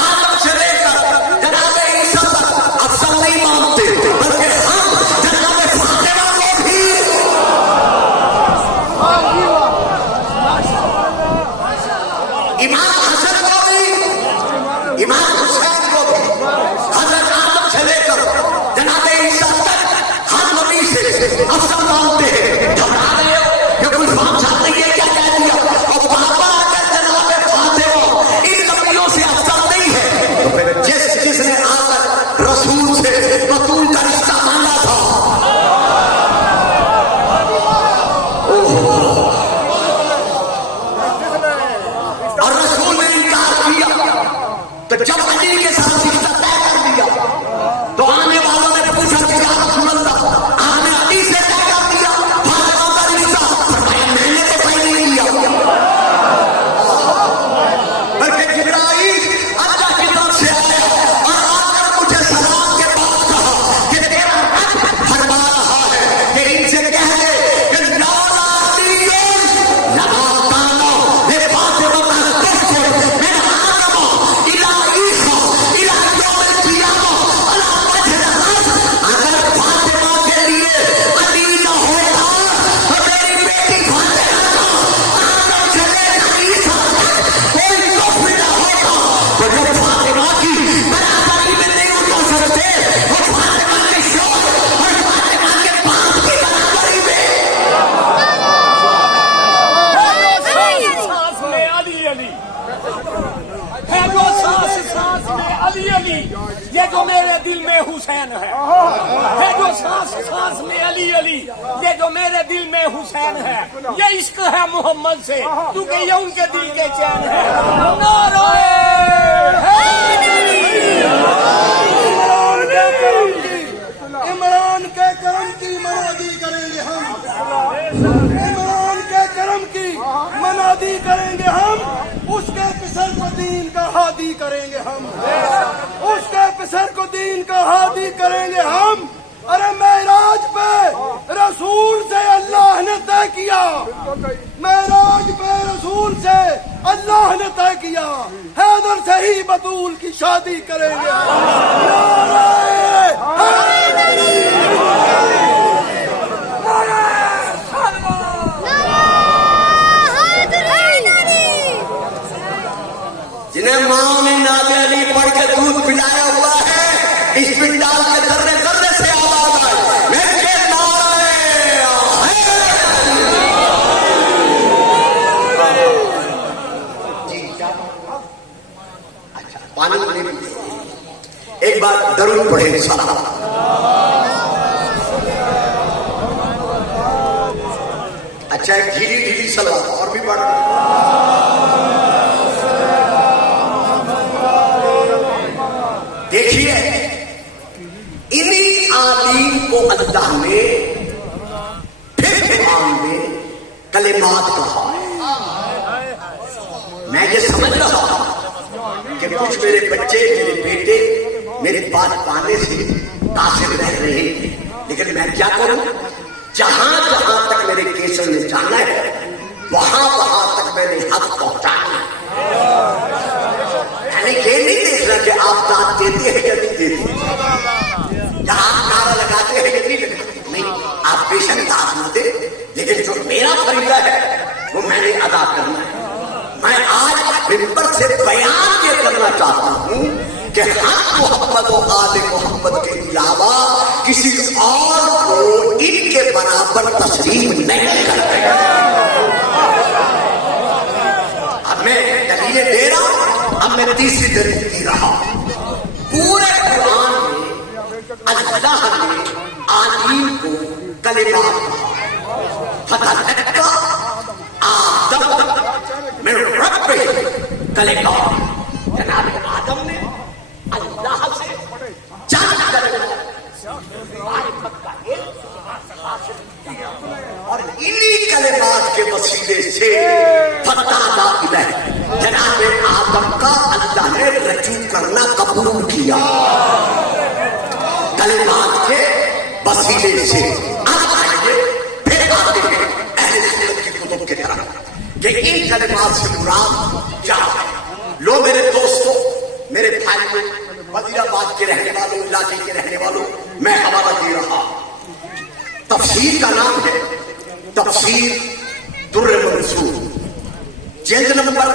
آدم سے لے کر جناب عیسیٰ تک افضل نہیں مانتے، بلکہ ہم جناب فاطمہ کو بھی، امام حسن کو بھی، امام حسین کو بھی حضرت آدم سے لے کر جناب عیسیٰ تک ہر نبی سے افضل مانتے ہیں. گھبرا رہے ہو کہ کچھ بات صاحب نے یہ کیا کہہ دیا اور بابا اگر جناب فاطمہ ان نبیوں سے افضل نہیں ہے تو پھر جس نے آ کر رسول سے بطول کا رشتہ مانگا تھا اور رسول نے انکار کیا، تو جب علی کے ساتھ رشتہ طے کر دیا تو آنے والوں نے پوچھا کہ یا رسول اللہ آپ نے علی سے طے کر دیا فاطمہ کا رشتہ؟ فرمایا میں نے تو طے نہیں کیا، بلکہ جبرائیل اللہ کی طرف سے آیا اور آ کر مجھے سلام کے بعد کہا کہ تیرا رب فرما رہا ہے کہ ان سے کہہ دے کہ لولا علی لما کان لفاطمہ تخرج من آدم الی عیسیٰ الی یوم القیامہ علی وجہ الارض. اگر فاطمہ کے لیے علی نہ ہوتا تو میری بیٹی فاطمہ کا آدم سے لے کر عیسیٰ تک کوئی لطف نہ ہوتا. تو جب فاطمہ کی برابری میں نہیں اتر سکتے وہ فاطمہ کے شوہر اور فاطمہ کے باپ کی برابری میں سانس میں علی علی ہے جو سانس میں علی علی، یہ جو میرے دل میں حسین ہے جو سانس میں علی علی، یہ جو میرے دل میں حسین ہے. یہ عشق ہے محمد سے کیونکہ یہ ان کے دل کے چین ہے. نعرہ عمران کے کرم کی منادی کریں گے ہم، عمران کے کرم کی منادی کریں گے ہم، اس کے پسر کو دین کا ہادی کریں گے ہم، اس کے پسر کو دین کا ہادی کریں گے ہم. ارے معراج پہ رسول سے اللہ نے طے کیا، معراج پہ رسول سے اللہ نے طے کیا حیدر سے ہی بطول کی شادی کریں گے. نعرہ حیدری، جنہیں ماں نے نام علی پڑھ کے دودھ پلایا ہوا ہے اس پنڈال کے ذرے ذرے سے آواز آئی میرے نعرہ جی کیا اچھا پانی نہیں پیتے. ایک بار درود پڑھے انشاءاللہ. اچھا ایک ڈھیلی ڈھیلی سلوات اور بھی پڑھ دیکھیے. انہی عالم کو اللہ نے پھر قرآن میں کلمات کہا ہے. میں یہ سمجھ رہا ہوں کہ کچھ میرے بچے میرے بیٹے میری بات پانے سے قاصر رہ رہے ہیں، لیکن میں کیا کروں؟ جہاں جہاں تک میرے کیسر نے جانا ہے وہاں وہاں تک میں نے حق پہنچانا ہے. میں نے یہ نہیں دیکھنا کہ آپ دانت دیتے ہیں یا نہیں دیتے، یا آپ نعرہ لگاتے ہیں یا نہیں لگاتے. نہیں، آپ بے شک دانت نہ دے، لیکن جو میرا فریضہ ہے وہ میں نے ادا کرنا ہے. میں آج ممبر سے بیان یہ کرنا چاہتا ہوں کہ ہم محمد و آل محمد کے علاوہ کسی اور کو ان کے برابر تسلیم نہیں کرتے. اب میں دلیلیں دے رہا ہوں. اب میں تیسری دلیل دے رہا ہوں. پورے قرآن میں اللہ نے عالم کو کلمات فتلقى آدم من ربه کلمات. جناب آدم نے اللہ سے چند کلمات معرفت کا علم حاصل کیا اور انہی کلمات کے وسیلے سے فتح الیہ جناب آدم کا اللہ نے رجوع کرنا قبول کیا کلمات کے وسیلے سے. اب آئیے پھر آتے ہیں اہل سنت کی کتب کی طرف کہ ان کلمات سے مراد کیا ہے. لو میرے دوستوں، میرے بھائیوں، وزیر آباد کے رہنے والوں، علاقے کے رہنے والوں، میں حوالہ دے رہا. تفسیر کا نام ہے تفسیر در منصور، جلد نمبر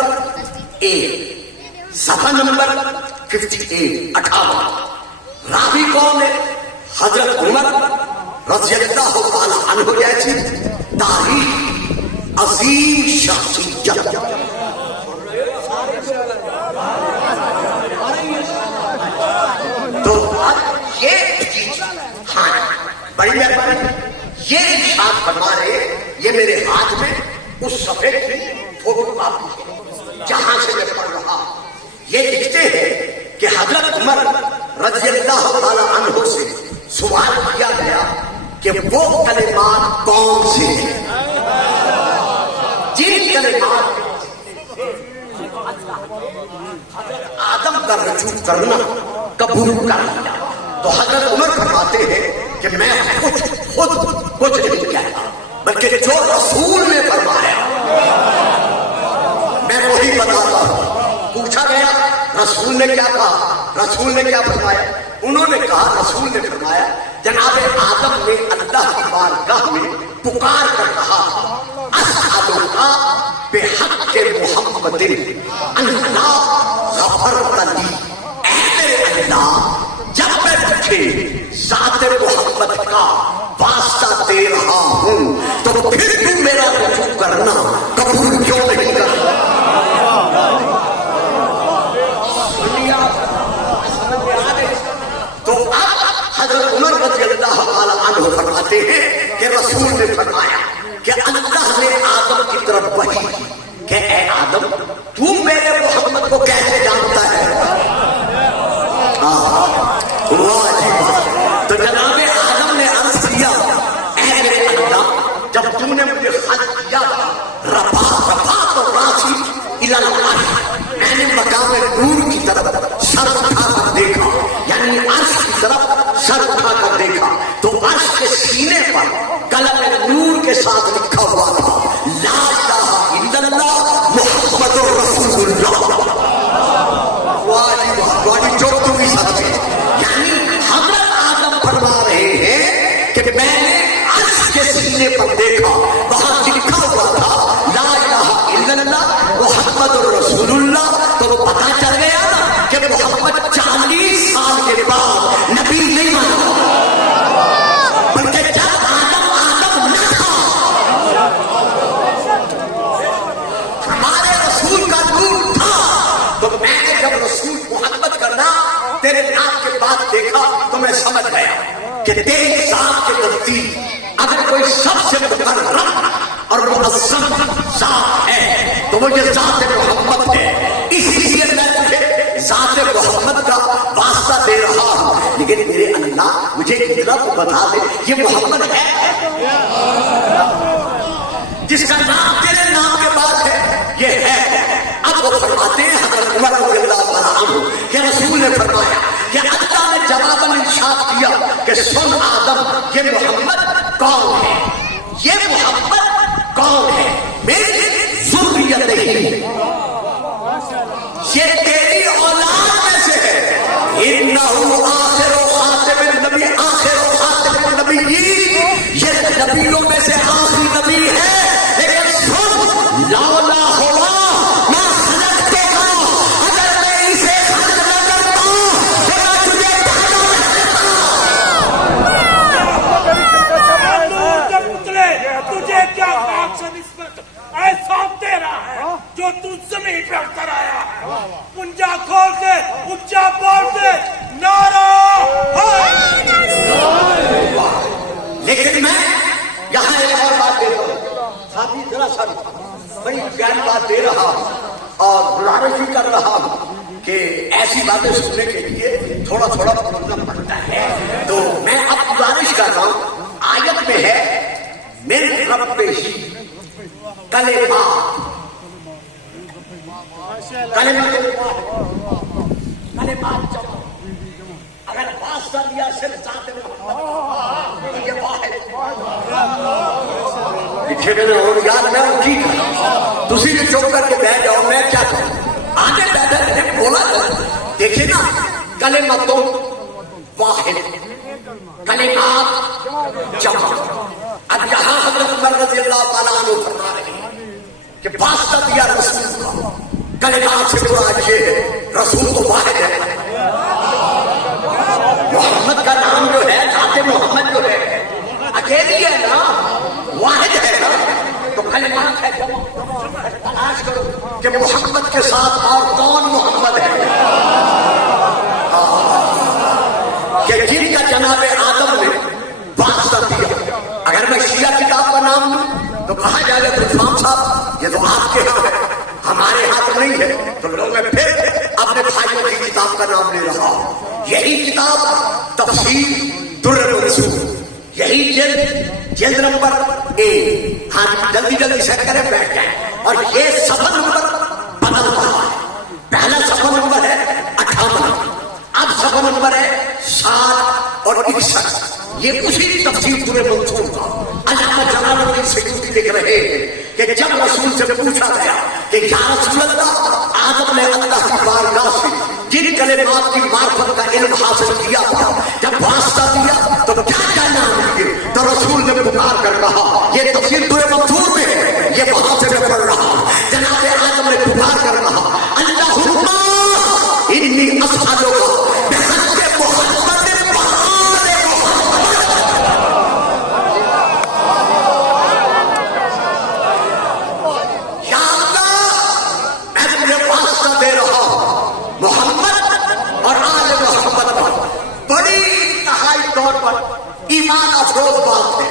1 صفحہ نمبر 58 58. راوی کون ہے؟ حضرت عمر رضی اللہ تعالی عنہ جیسی تاریخ عظیم شخصیت. تو اب یہ ہاں بڑی مہربانی یہ ارشاد فرما رہے، یہ میرے ہاتھ میں اس صفحے کی فوٹو کاپی ہے جہاں سے میں پڑھ رہا. یہ لکھتے ہیں کہ حضرت عمر رضی اللہ تعالی عنہ سے سوال کیا گیا کہ وہ کلمات کون سے ہیں جن کلمات آدم کا رجوع کرنا قبول کر لیا. تو حضرت عمر فرماتے ہیں کہ میں کچھ نہیں کہتا، بلکہ جو رسول نے فرمایا میں وہی بتاتا ہوں. پوچھا گیا رسول نے کیا کہا، رسول نے کیا فرمایا؟ انہوں نے کہا رسول نے فرمایا جناب آدم نے اللہ کی بارگاہ میں پکار کر کہا اسألک بحق محمد اللہ غفرت لی. اے میرے اللہ، جب میں تجھے ذات محمد کا واسطہ دے رہا ہوں تو پھر تو میرا رجوع کرنا قبول کیوں نہیں کرتا؟ تو اب حضرت عمر رضی اللہ تعالی عنہ فرماتے ہیں کہ رسول نے فرمایا کہ اللہ نے آدم کی طرف وحی کہ اے آدم تو میرے محمد کو کیسے جانتا ہے؟ تو جناب آدم نے عرض کیا اے میرے اللہ، جب تم نے مجھے خلق کیا رفع تو راسی الی العرش، میں نے مقام نور کی طرف سر اٹھا کر دیکھا، یعنی عرش کی طرف سر اٹھا کر دیکھا تو عرش کے سینے پر قلم نور کے ساتھ لکھا ہوا تھا لا الہ الا اللہ محمد رسول اللہ. واجی جو تم بھی سچ ہے. یعنی حضرت آدم فرما رہے ہیں کہ میں نے عرش کے سینے پر دیکھا، وہاں لکھا ہوا تھا لا الہ الا اللہ محمد رسول اللہ. تو وہ پتا چل گیا نا کہ محمد 40 سال کے بعد نبی نہیں بنا، بلکہ جب آدم نہ تھا ہمارے رسول کا نور تھا. تو میں نے جب رسول محمد کا نام تیرے نام کے بعد دیکھا تو میں سمجھ گیا کہ تیری ذات کے نزدیک اگر کوئی سب سے مقرب اور معظم ذات ہے تو وہ یہ ذات محمد ہے. اسی لیے میں تجھے ذات محمد کا واسطہ دے رہا ہوں. لیکن میرے اللہ مجھے اتنا تو بتا دے یہ محمد ہے جس کا نام تیرے نام کے بعد ہے، یہ ہے. اب وہ فرماتے ہیں حضرت عمر رضی اللہ تعالیٰ عنہ کہ رسول نے فرمایا کہ اللہ نے جواباً ارشاد کیا کہ سن آدم یہ محمد کون ہے، یہ محمد کون ہے؟ میری ذریت ہی، یہ تیری اولاد میں سے ہے. انہو آخر و خاتم النبی، آخر و خاتم النبیین، یہ نبیوں میں سے آخری نبی ہے. لیکن سن لولا ہوا میں خلقتے کا، اگر میں اسے خلق نہ کرتا بات دے رہا ہوں اور گزارش بھی کر رہا ہوں کہ ایسی باتیں سننے کے لیے تھوڑا تھوڑا بولنا پڑتا ہے. تو میں اب گزارش کر رہا ہوں, آیت میں ہے میرے رب پیشی کلمات اگر واسطہ دیا صرف ذات محمد یہ واحد پیچھے میں یار میں ٹھیک ہے تسی بھی چپ کر کے بیٹھ جاؤ, میں کیا کروں, آگے بیٹھے رہے بولا جائے. دیکھیے نا کلمتوں واحد کلمات جمع. اب یہاں حضرت عمر رضی اللہ تعالیٰ عنہ فرما رہے ہیں کہ واسطہ دیا رسول کا, کلمات سے مراد یہ ہے رسول تو واحد ہے. محمد کا نام جو ہے ذات محمد جو ہے اکیلی ہے نا, واحد ہے نا, تو کلمات ہے جمع. تلاش کرو کہ محمد کے ساتھ اور کون محمد ہے کہ جن کا جناب آدم نے واسطہ دیا. اگر میں شیعہ کتاب کا نام لوں تو کہا جائے گا صاحب صاحب یہ تو آپ کے ہاں ہے, ہمارے ہاتھ نہیں ہے. تو لوگ میں پھر اپنے بھائیوں کی کتاب کا نام لے رہا ہوں. یہی کتاب تفسیر در المنصور, یہی جلد نمبر 1. ہاں جلدی جلدی سے کریں بیٹھ جائیں. اور یہ صفحہ نمبر بدل رہا ہے. پہلا صفحہ نمبر ہے 58, اب صفحہ نمبر ہے 60 اور 61. یہ اسی تفسیر در المنصور کا علامہ جلال الدین سیوطی لکھ رہے ہیں کہ جب رسول سے پوچھا گیا کہ یا رسول اللہ آدم نے اللہ کی بارگاہ سے جن کلمات کی معرفت کا علم حاصل کیا تھا جب واسطہ دیا تو کیا کیا نام لیے, تو رسول نے پکار کر کہا, یہ تفسیر در منصور میں ہے, یہ وہاں سے میں پڑھ رہا ہوں. جناب آدم نے پکار کر کہا اللہم انی اسألک بحق محمد ایمان افروز بات ہے.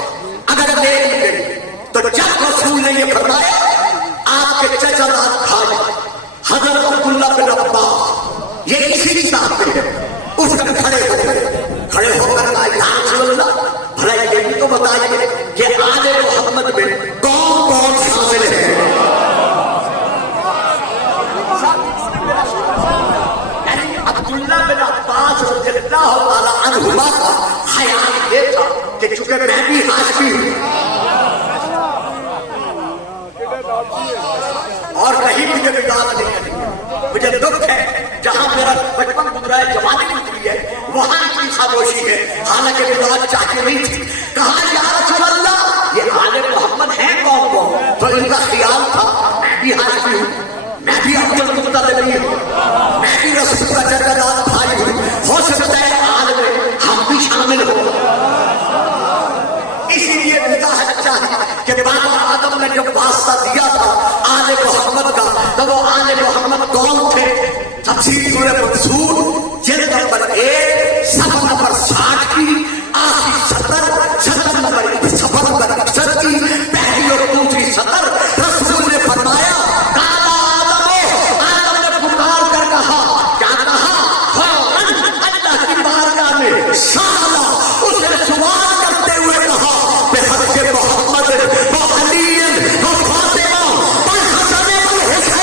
اگر دیکھ لیں تو جب رسول نے یہ فرمایا آپ کے چچا داد بھائی حضرت عبداللہ بن عباس یہ اسی کتاب میں ہے, اس میں کھڑے ہو کر کہا یا رسول اللہ بھلا یہ بھی تو بتائیے کہ آل محمد میں کون کون شامل ہے. عبداللہ بن عباس رضی اللہ تعالیٰ عنہما کا خیال یہ تھا کہ چونکہ میں بھی ہاشمی ہوں اور کہیں مجھے بدعت نہیں کرنی, مجھے دکھ ہے جہاں میرا بچپن گزرا ہے, جوانی گزری ہے, وہاں اتنی خاموشی ہے, حالانکہ بدعت چاہتی نہیں تھی. کہا یا رسول اللہ یہ آل محمد ہیں کون کون, تو ان کا خیال تھا میں بھی ہاشمی ہوں, میں بھی عبد المطلب ہوں, میں بھی رسول کا چچا داد بھائی ہوں, ہو سکتا ہے آل میں ہم بھی شامل ہو. اسی لیے وضاحت چاہیے کہ بابا آدم نے جب واسطہ دیا تھا آل محمد کا تو وہ آل محمد کون تھے. تفسیر در منصور جلد نمبر 1 صفحہ نمبر 60 کی آخری سطر نمبر 61 کی پہلی اور دوسری سطر. رسول نے فرمایا آدم نے پکار کر کہا, کیا کہا, اللہ کی بارگاہ میں سالا اسے سوال کرتے ہوئے کہا بحق محمد و علی و فاطمہ و حسن و حسین.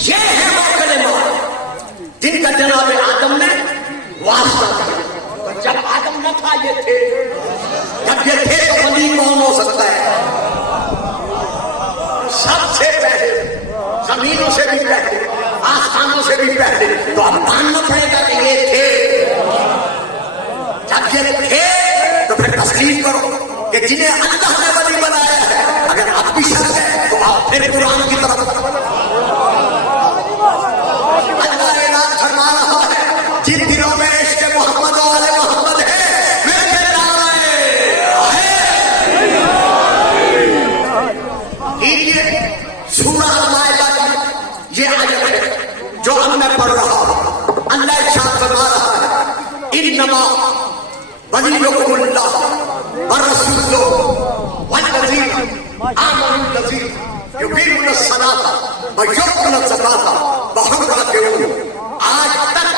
یہ ہے جن کا جناب آدم نے واسطہ دیا. جب آدم نہ تھا یہ تھے, جب یہ تھے تو ولی کون ہو سکتا ہے. سب سے پہلے, زمینوں سے بھی پہلے, آسمانوں سے بھی پہلے, تو اب ماننا پڑے گا کہ یہ تھے. جب یہ تھے تو پھر تسلیم کرو کہ جنہیں اللہ نے ولی بنایا ہے. اگر اب بھی شک ہے تو آپ پھر قرآن کی طرف اللہ اعلان فرما رہا ہے جن دلوں میں عشق محمد و آل محمد ہے میرے نعرے ہے سورہ المائدہ کی یہ آیت ہے جو اب میں پڑھ رہا ہوں. اللہ ارشاد فرما رہا ہے انما ولیکم اللہ ورسولہ والذین آمنوا الذین یقیمون الصلاۃ ویؤتون الزکاۃ وهم راکعون. آج تک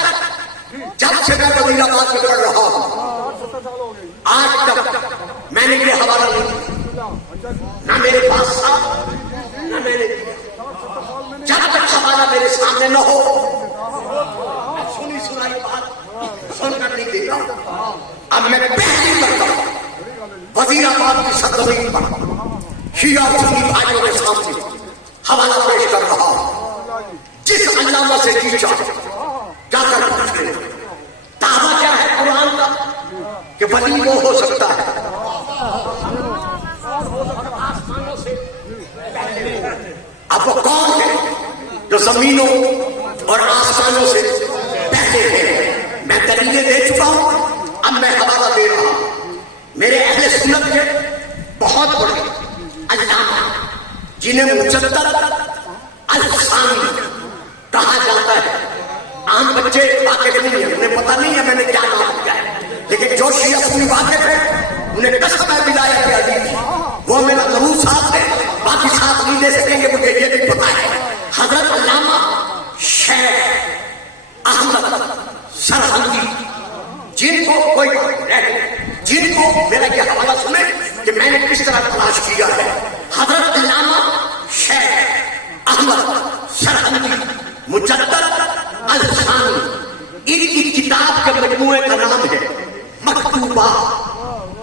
جب سے میں وزیر آباد میں پڑھ رہا ہوں آج تک میں نے یہ حوالہ نہیں نہ میرے پاس تھا نہ میرے جب تک حوالہ میرے سامنے نہ ہو سنی سنائی بات سن کر نہیں دے گا. اب میں پہلی مرتبہ وزیر آباد کی سرزمین پر شیعہ سنی بھائیوں کے سامنے حوالہ پیش کر رہا ہوں. جس علامہ سے جی چاہے جا کر پوچھ لیں دعویٰ کیا ہے قرآن کا کہ ولی وہ ہو سکتا ہے اب وہ کون ہے جو زمینوں اور آسمانوں سے پہلے ہیں. میں دلیلیں دے چکا ہوں اب میں حوالہ دے رہا ہوں. میرے اہل سنت کے بہت بڑے علامہ جنہیں مجدد الثانی کہا جاتا ہے. عام بچے واقف نہیں ہے انہیں پتہ نہیں ہے میں نے کیا نام دیا ہے لیکن جو شیعہ سنی واقف ہے انہیں قسم ہے ولایت علی کی وہ میرا ضرور ساتھ ہے باقی ساتھ نہیں دے سکیں گے مجھے یہ بھی پتا ہے. حضرت علامہ شیخ احمد سرہندی جن کو کوئی جن کو میرا یہ حوالہ سنے کہ میں نے کس طرح تلاش کیا ہے. حضرت علامہ شیخ احمد سرہندی مجدد الثانی ان کی کتاب کے مجموعے کا نام ہے مکتوبات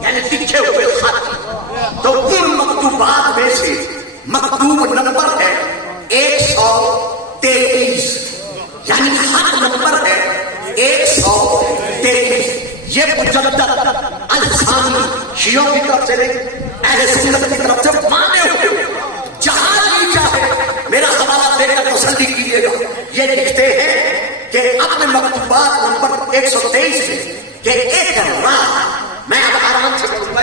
یعنی لکھے ہوئے خط. تو ان مکتوبات میں سے مکتوب نمبر ہے 123 یعنی خط نمبر ہے 123. یہ مجدد الثانی شیعوں کی طرف سے نہیں اہل سنت کی طرف سے مانے ہوئے جہاں بھی چاہے میرا حوالہ دے کر تسلی کیجیے گا. یہ لکھتے ہیں کہ اپنے مکتوبات نمبر 123 میں کہ ایک راہ میں اب آرام سے کروں گا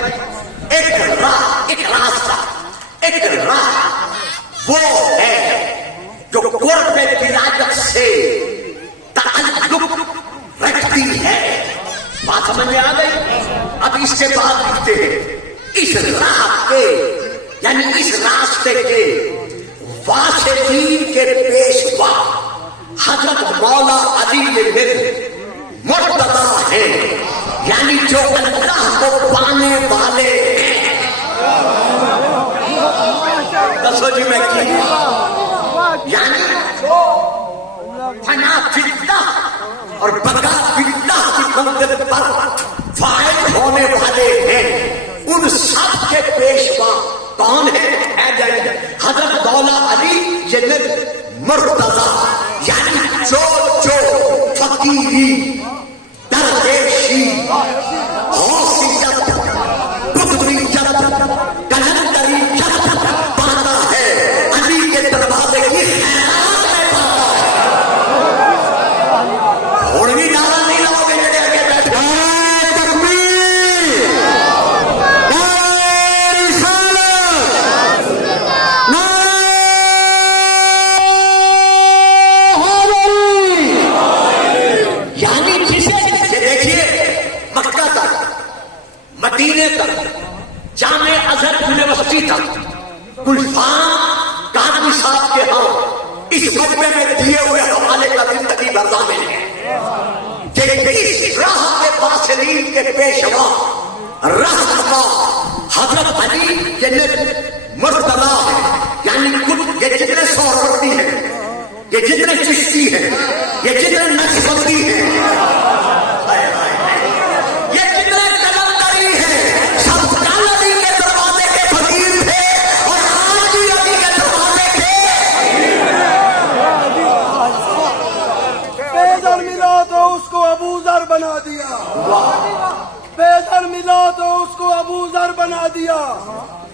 ایک راہ ایک راستہ ایک راہ وہ ہے جو قرب ولایت سے تعلق رکھتی ہے. بات سمجھ میں آ گئی. اب اس کے بعد لکھتے ہیں اس راہ کے یعنی اس راستے کے واسطین کے پیشوا حضرت مولا علی مرتضیٰ ہیں یعنی جو اللہ کو پانے والے ہیں. دسو جی میں کی یعنی فنا فی اللہ اور بقا فی اللہ کی منزل پر فائز ہونے والے ہیں. ان سب کے پیشوا کون ہے حضرت مولا علی مرتضیٰ یعنی جو فقیری درویشی حوثیت قدریت کلندریت پاتا ہے علی کے دروازے کی حیران میں پاتا ہے. اور بھی نعرہ نہیں لاؤ گے میرے آگے بیٹھ جامع ازہر یونیورسٹی تک گلفام کاظمی صاحب کے ہاں اس مجمع میں دیے ہوئے حوالے کا زندگی بھر ضامن ہے کہ اس راہ کے واصلین کے پیشوا رہنما حضرت علی مرتضیٰ ہے یعنی یہ جتنے سہروردی ہیں یہ جتنے چشتی ہیں یہ جتنے نقشبندی ہیں ابو ذر بنا دیا. بے در ملا تو اس کو ابو ذر بنا دیا.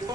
2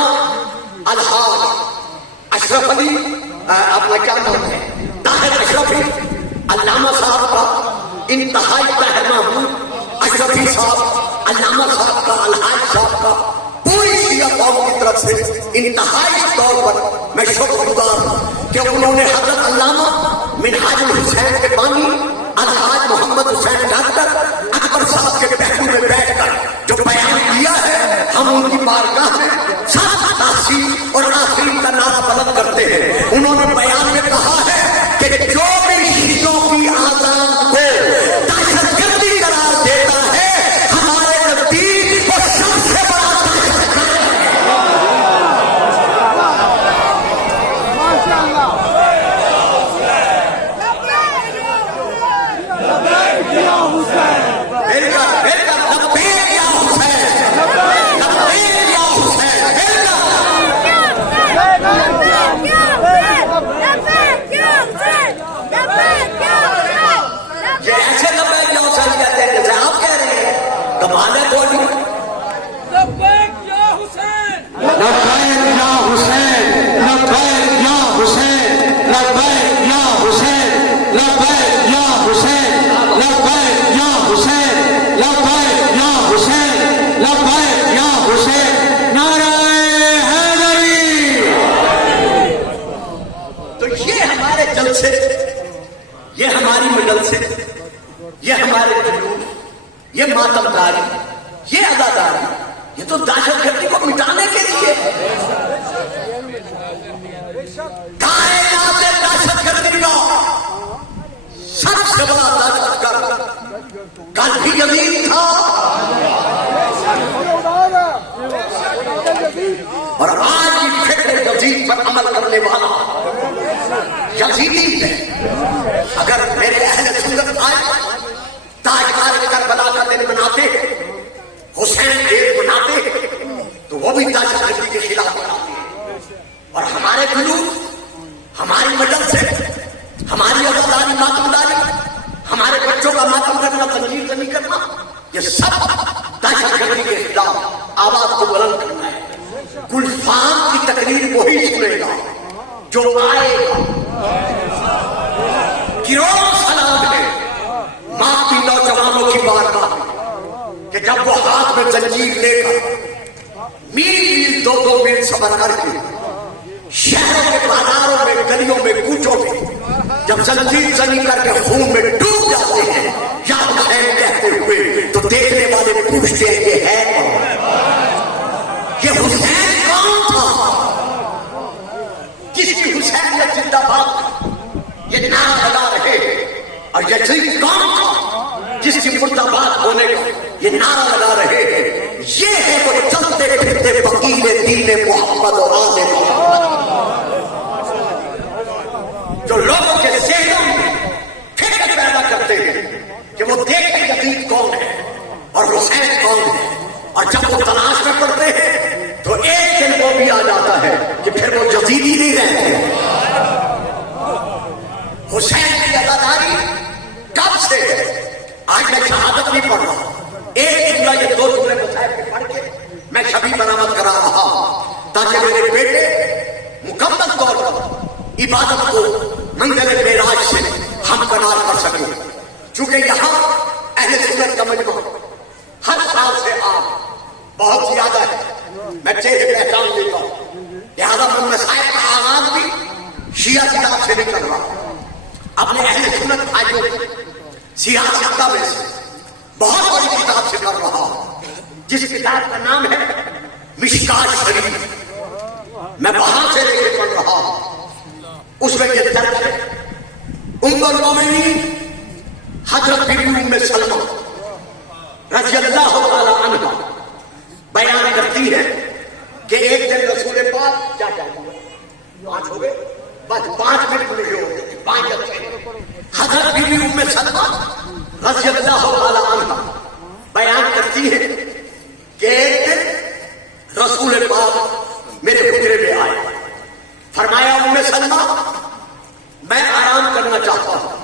علامہ الحاج اشرف علی اپنا کیا نام ہے طاہر اشرفی علامہ صاحب کا انتہائی طاہر محمود اشرفی صاحب علامہ صاحب کا الحاج صاحب کا پوری شیعہ قوم کی طرف سے انتہائی طور پر میں شکر گزار ہوں کہ انہوں نے حضرت علامہ منہاج الحسین کے بانی الحاج محمد حسین ڈاکٹر اکبر صاحب کے پہلو میں بیٹھ کر جو بیان کیا ہے ہم ان کی بارگاہ میں سب تحسین اور آفرین کا نعرہ بلند کرتے ہیں. انہوں نے بیان میں کہا ہے کہ جو بھی شیعوں کی آزان کو دہشت گردی قرار دیتا ہے ہمارے نزدیک وہ سب سے بڑا دہشت گرد یہ ہماری مڈل سے یہ ہمارے جلوس یہ ماتمداری یہ اداداری یہ تو دہشت گردی کو مٹانے کے لیے کائنات دہشت گردی کا سب سے بڑا دہشت گرد کل بھی یزید تھا اور آج بھی فکر یزید پر عمل کرنے والا یزیدی ہے. اگر میرے اہل سنت آئے تاجدار کربلا کا دن مناتے حسین ڈے مناتے تو وہ بھی دہشت گردی کے خلاف مناتے ہیں. اور ہمارے جلوس ہماری مدد سے ہماری عزاداری ماتمداری ہمارے بچوں کا ماتم کرنا تنظیم زنی کرنا یہ سب دہشت گردی کے خلاف آواز کو بلند کرنا ہے. گلفام کی تقریر وہی سنے گا جو آئے گا گروہ سلام ہے ماں کی نوجوانوں کی بارگاہ کہ جب وہ ہاتھ میں زنجیر لے کر میل میل دو میل سفر کر کے شہروں کے بازاروں میں گلیوں میں کوچوں میں جب زنجیر زنی کر کے خون میں ڈوب جاتے ہیں یا حسین کہتے ہوئے تو دیکھنے والے پوچھتے ہیں یہ ہے کون؟ یہ حسین کون تھا جس کی حسینیت زندہ باد یہ نعرہ لگا رہے ہیں؟ اور یزید کون تھا جس کی مردہ باد ہونے کا یہ نعرہ لگا رہے ہیں؟ یہ ہے وہ چلتے پھرتے فقیر دین محمد اور آل محمد جو لوگوں کے ذہنوں میں فکر پیدا کرتے ہیں کہ وہ دیکھیں یزید کون ہے اور حسین کون ہے. اور جب وہ تلاش میں پڑتے ہیں تو ایک دن وہ بھی آ جاتا ہے کہ پھر وہ یزیدی نہیں رہتے. حسین کی عزاداری کب سے ہے؟ آج میں شہادت نہیں پڑھ رہا ایک جملہ یہ دو جملے مصحف کے پڑھ کے میں شبی برآمد کرا رہا تاکہ میرے بیٹے مکمل طور پر عبادت کو منزل معراج سے ہم کنار کر سکیں. چونکہ یہاں اہل سنت کا مجمع ہر سال سے آپ بہت زیادہ ہے میں چہرے پہچان لیتا ہوں لہٰذا میں مسائل کا آغاز بھی شیعہ کتاب سے نہیں کر رہا اپنے اہل سنت بھائیوں سیاست میں سے بہت بڑی کتاب سے کر رہا ہوں جس کتاب کا نام ہے مشکات شریف. میں وہاں سے لے کے پڑھ رہا ہوں. اس میں یہ درج ہے ام المومنین حضرت بی بی ام سلمہ رضی اللہ تعالی عنہ بیان کرتی ہے کہ ایک دن رسول پاک کیا کہتے ہیں 5 ہو گئے بس 5 منٹ ملے ہو گئے 5 حضرت بی بی ام سلمہ رضی اللہ تعالی عنہ بیان کرتی ہے کہ ایک دن رسول پاک میرے حجرے میں آئے فرمایا ام سلمہ میں آرام کرنا چاہتا ہوں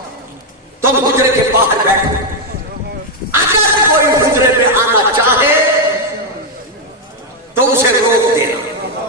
تم حجرے کے باہر بیٹھو اگر کوئی حجرے میں آنا چاہے تو اسے روک دینا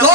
2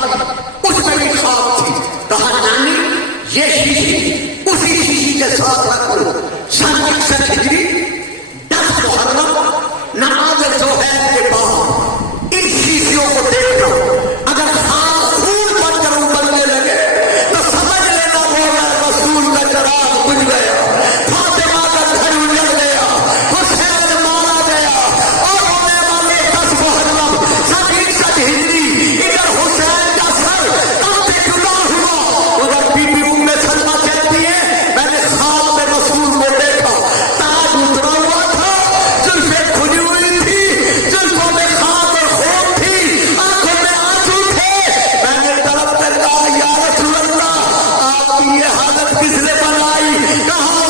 تھی، اس میں بھی خواب تھی. کہا نانی یہ شیشی اسی شیشی کے ساتھ رکھ لو. سن 61 ہجری 10 محرم نماز ظہر کے بعد ان شیشیوں کو دیکھنا، اگر خاص خون بن کر ابلنے لگے تو سمجھ لینا مولا رسول کا چراغ بجھ گیا، فاطمہ کا گھر اجڑ گیا، حسین مارا گیا. اور ہونے والے 10 محرم سن 61 ہجری ادھر حسین کا سر کب سے جدا ہوا. ادھر بی بی ام سلمہ کہتی ہے میں نے خواب میں رسول کو دیکھا، تاج اترا ہوا تھا، زلفیں کھلی ہوئی تھی، زلفوں میں خاک اور خون تھی، آنکھوں میں آنسو تھے. میں نے تڑپ کر کہا یا رسول اللہ آپ کی یہ حالت کس نے بنائی؟ کہا